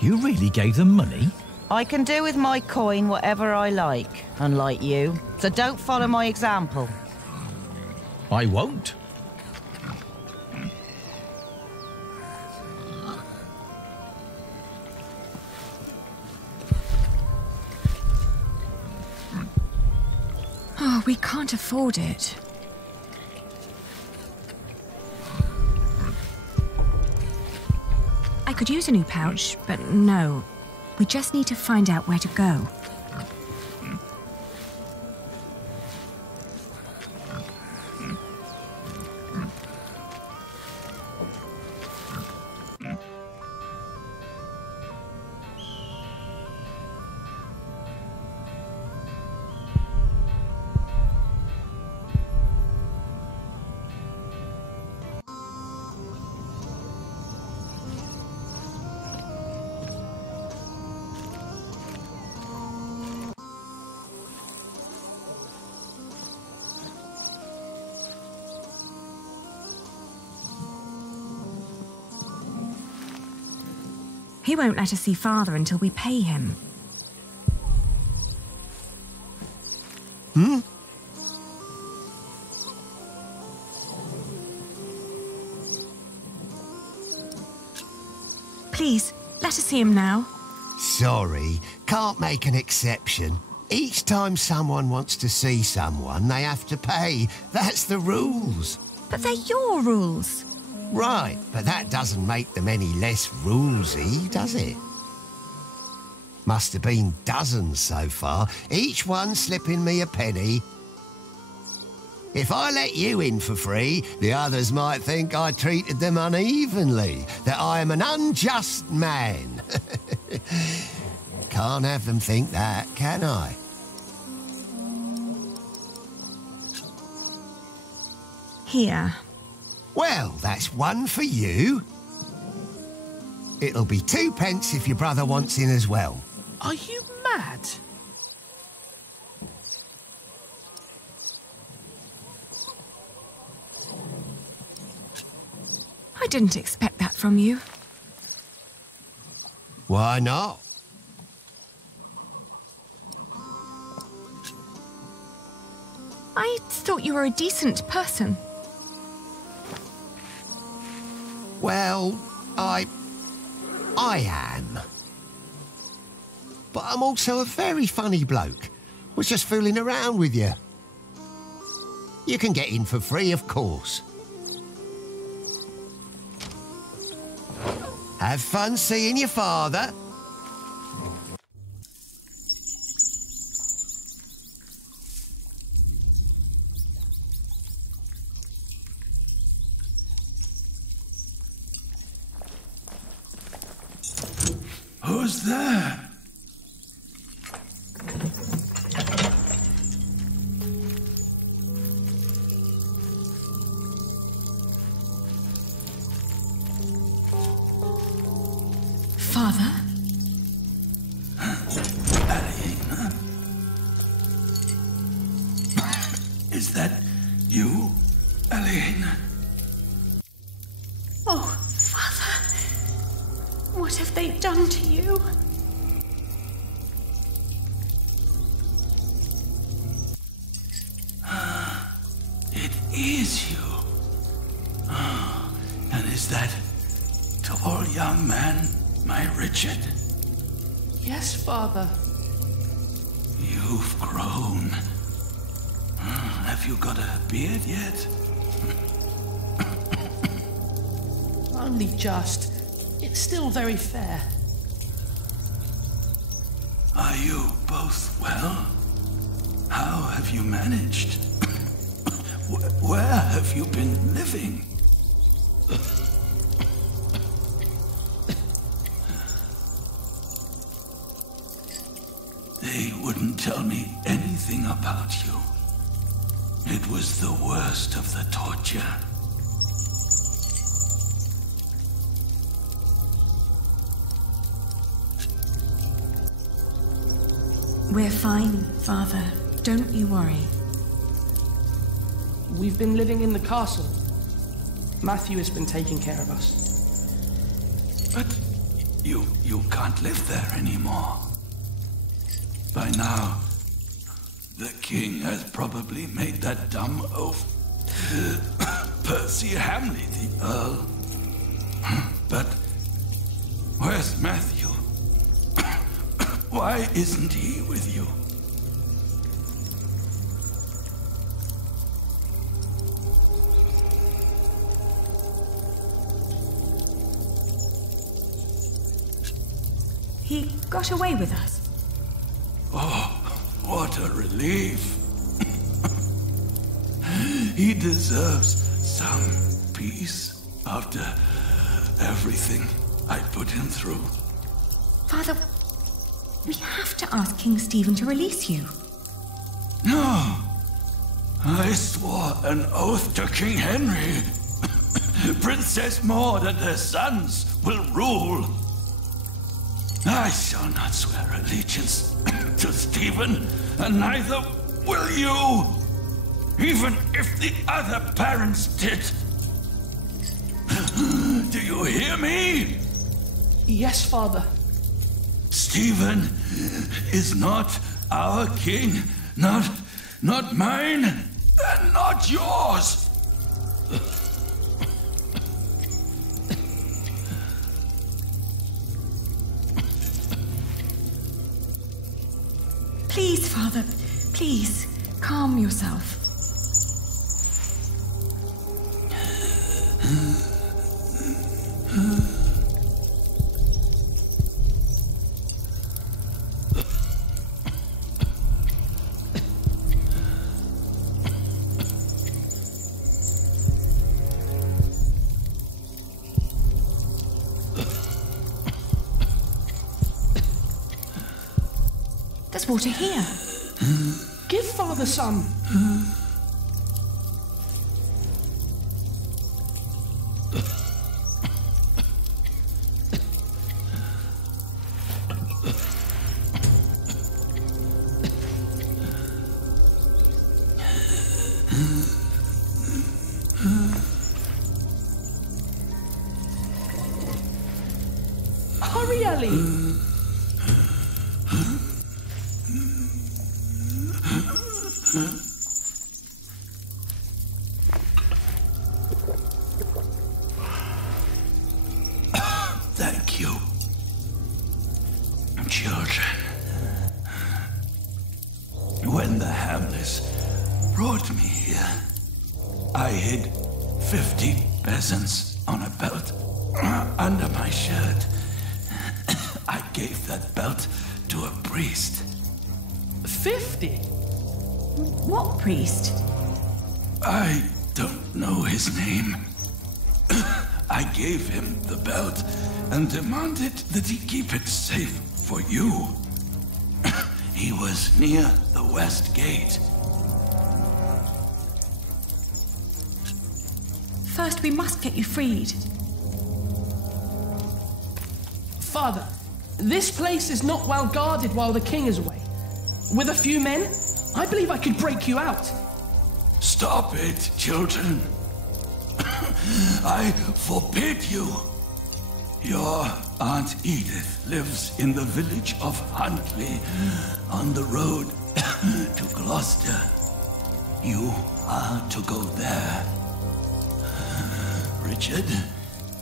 You really gave them money? I can do with my coin whatever I like, unlike you. So don't follow my example. I won't. Oh, we can't afford it. I could use a new pouch, but no. We just need to find out where to go. He won't let us see Father until we pay him. Please, let us see him now. Sorry, can't make an exception. Each time someone wants to see someone, they have to pay. That's the rules. But they're your rules. Right, but that doesn't make them any less rulesy, does it? Must have been dozens so far, each one slipping me a penny. If I let you in for free, the others might think I treated them unevenly, that I am an unjust man. Can't have them think that, can I? Here. Well, that's 1 for you. It'll be 2 pence if your brother wants in as well. Are you mad? I didn't expect that from you. Why not? I thought you were a decent person. Well, I am. But I'm also a very funny bloke. Was just fooling around with you. You can get in for free, of course. Have fun seeing your father. Who's there? Father? Aliena? Is that you, Aliena? Oh, Father. What have they done to you? It is you. And is that tall young man my Richard? Yes, Father. You've grown. Have you got a beard yet? Only just. It's still very fair. Are you both well? How have you managed? Where have you been living? They wouldn't tell me anything about you. It was the worst of the torture. We're fine, Father. Don't you worry. We've been living in the castle. Matthew has been taking care of us. But you can't live there anymore. By now, the king has probably made that dumb oaf Percy Hamley the Earl. But where's Matthew? Why isn't he with you? He got away with us. Oh, what a relief. He deserves some peace after everything I put him through. Father, we have to ask King Stephen to release you. No. I swore an oath to King Henry. Princess Maud and her sons will rule. I shall not swear allegiance to Stephen, and neither will you, even if the other parents did. Do you hear me? Yes, Father. Stephen is not our king, not mine, and not yours. Please, Father, please, calm yourself. There's water here. Give Father some. Hurry, Ellie. When the Hamlets brought me here, I hid 50 peasants on a belt under my shirt. I gave that belt to a priest. 50? What priest? I don't know his name. I gave him the belt and demanded that he keep it safe for you. He was near the west gate. First, we must get you freed. Father, this place is not well guarded while the king is away. With a few men, I believe I could break you out. Stop it, children. I forbid you. Your Aunt Edith lives in the village of Huntley, on the road to Gloucester. You are to go there. Richard,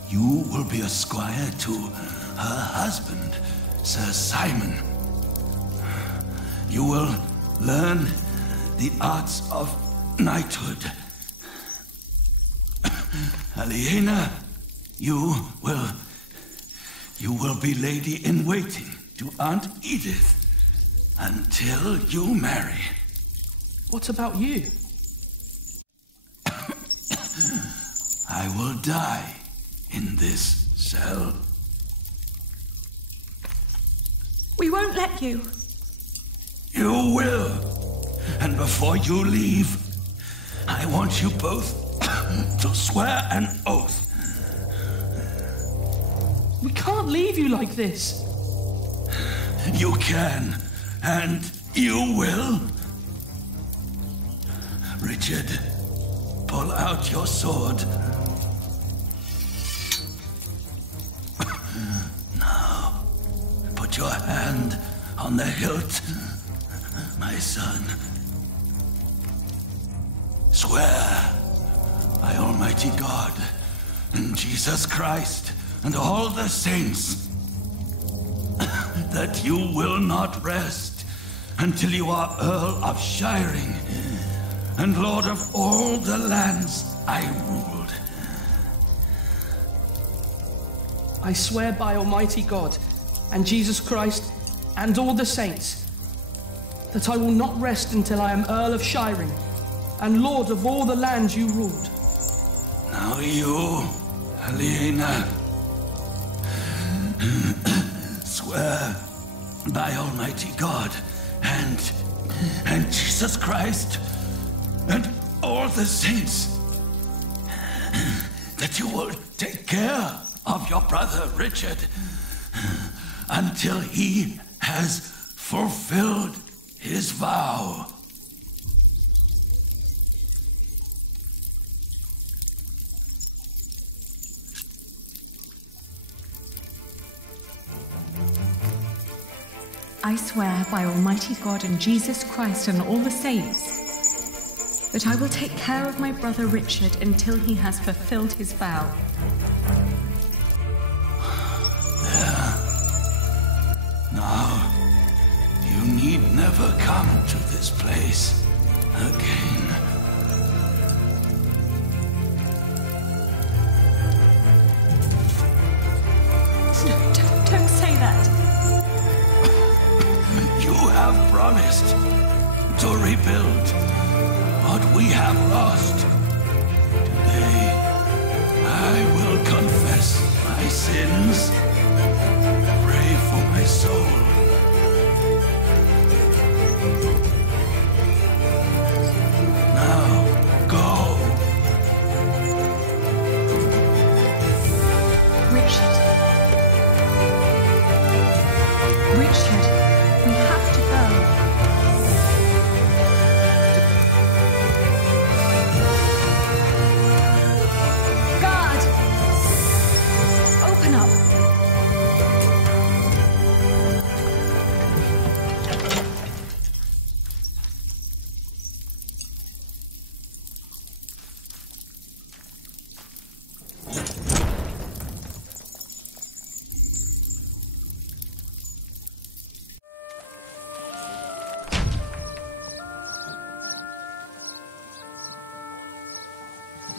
you will be a squire to her husband, Sir Simon. You will learn the arts of knighthood. Aliena, you will be lady-in-waiting to Aunt Edith until you marry. What about you? I will die in this cell. We won't let you. You will. And before you leave, I want you both to swear an oath. We can't leave you like this. You can, and you will. Richard, pull out your sword. Now, put your hand on the hilt, my son. Swear by Almighty God and Jesus Christ and all the saints that you will not rest until you are Earl of Shiring and Lord of all the lands I ruled. I swear by Almighty God and Jesus Christ and all the saints that I will not rest until I am Earl of Shiring and Lord of all the lands you ruled. Now you, Aliena, swear by Almighty God and Jesus Christ and all the saints that you will take care of your brother Richard until he has fulfilled his vow. I swear by Almighty God and Jesus Christ and all the saints that I will take care of my brother Richard until he has fulfilled his vow. There. Now, you need never come to this place again. Don't say that. You have promised to rebuild what we have lost. Today, I will confess my sins, pray for my soul. Now, go. Richard. Richard, we have to go. Guard! Open up.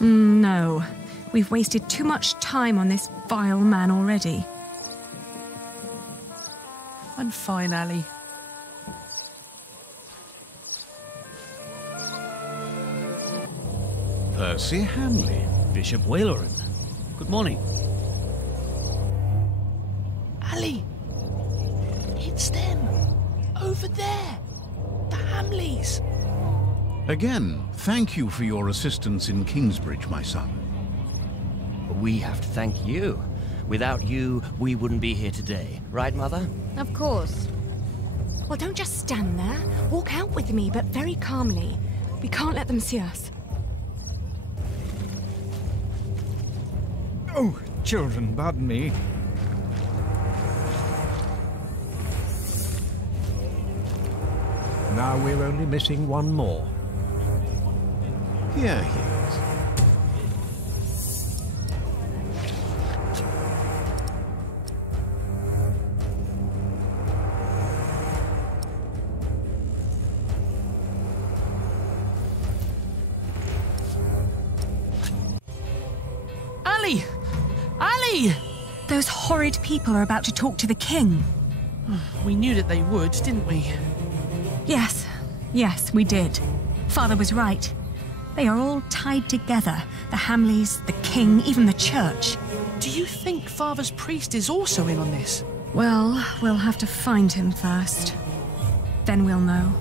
No. We've wasted too much time on this vile man already. I'm fine, Ali. Percy Hamley, Bishop Waleran. Good morning. Ali! It's them! Over there! The Hamleys! Again, thank you for your assistance in Kingsbridge, my son. We have to thank you. Without you, we wouldn't be here today. Right, Mother? Of course. Well, don't just stand there. Walk out with me, but very calmly. We can't let them see us. Oh, children, pardon me. Now we're only missing one more. Here he is. Ali! Ali! Those horrid people are about to talk to the king. We knew that they would, didn't we? Yes, we did. Father was right. They are all tied together. The Hamleys, the king, even the church. Do you think Father's priest is also in on this? Well, we'll have to find him first. Then we'll know.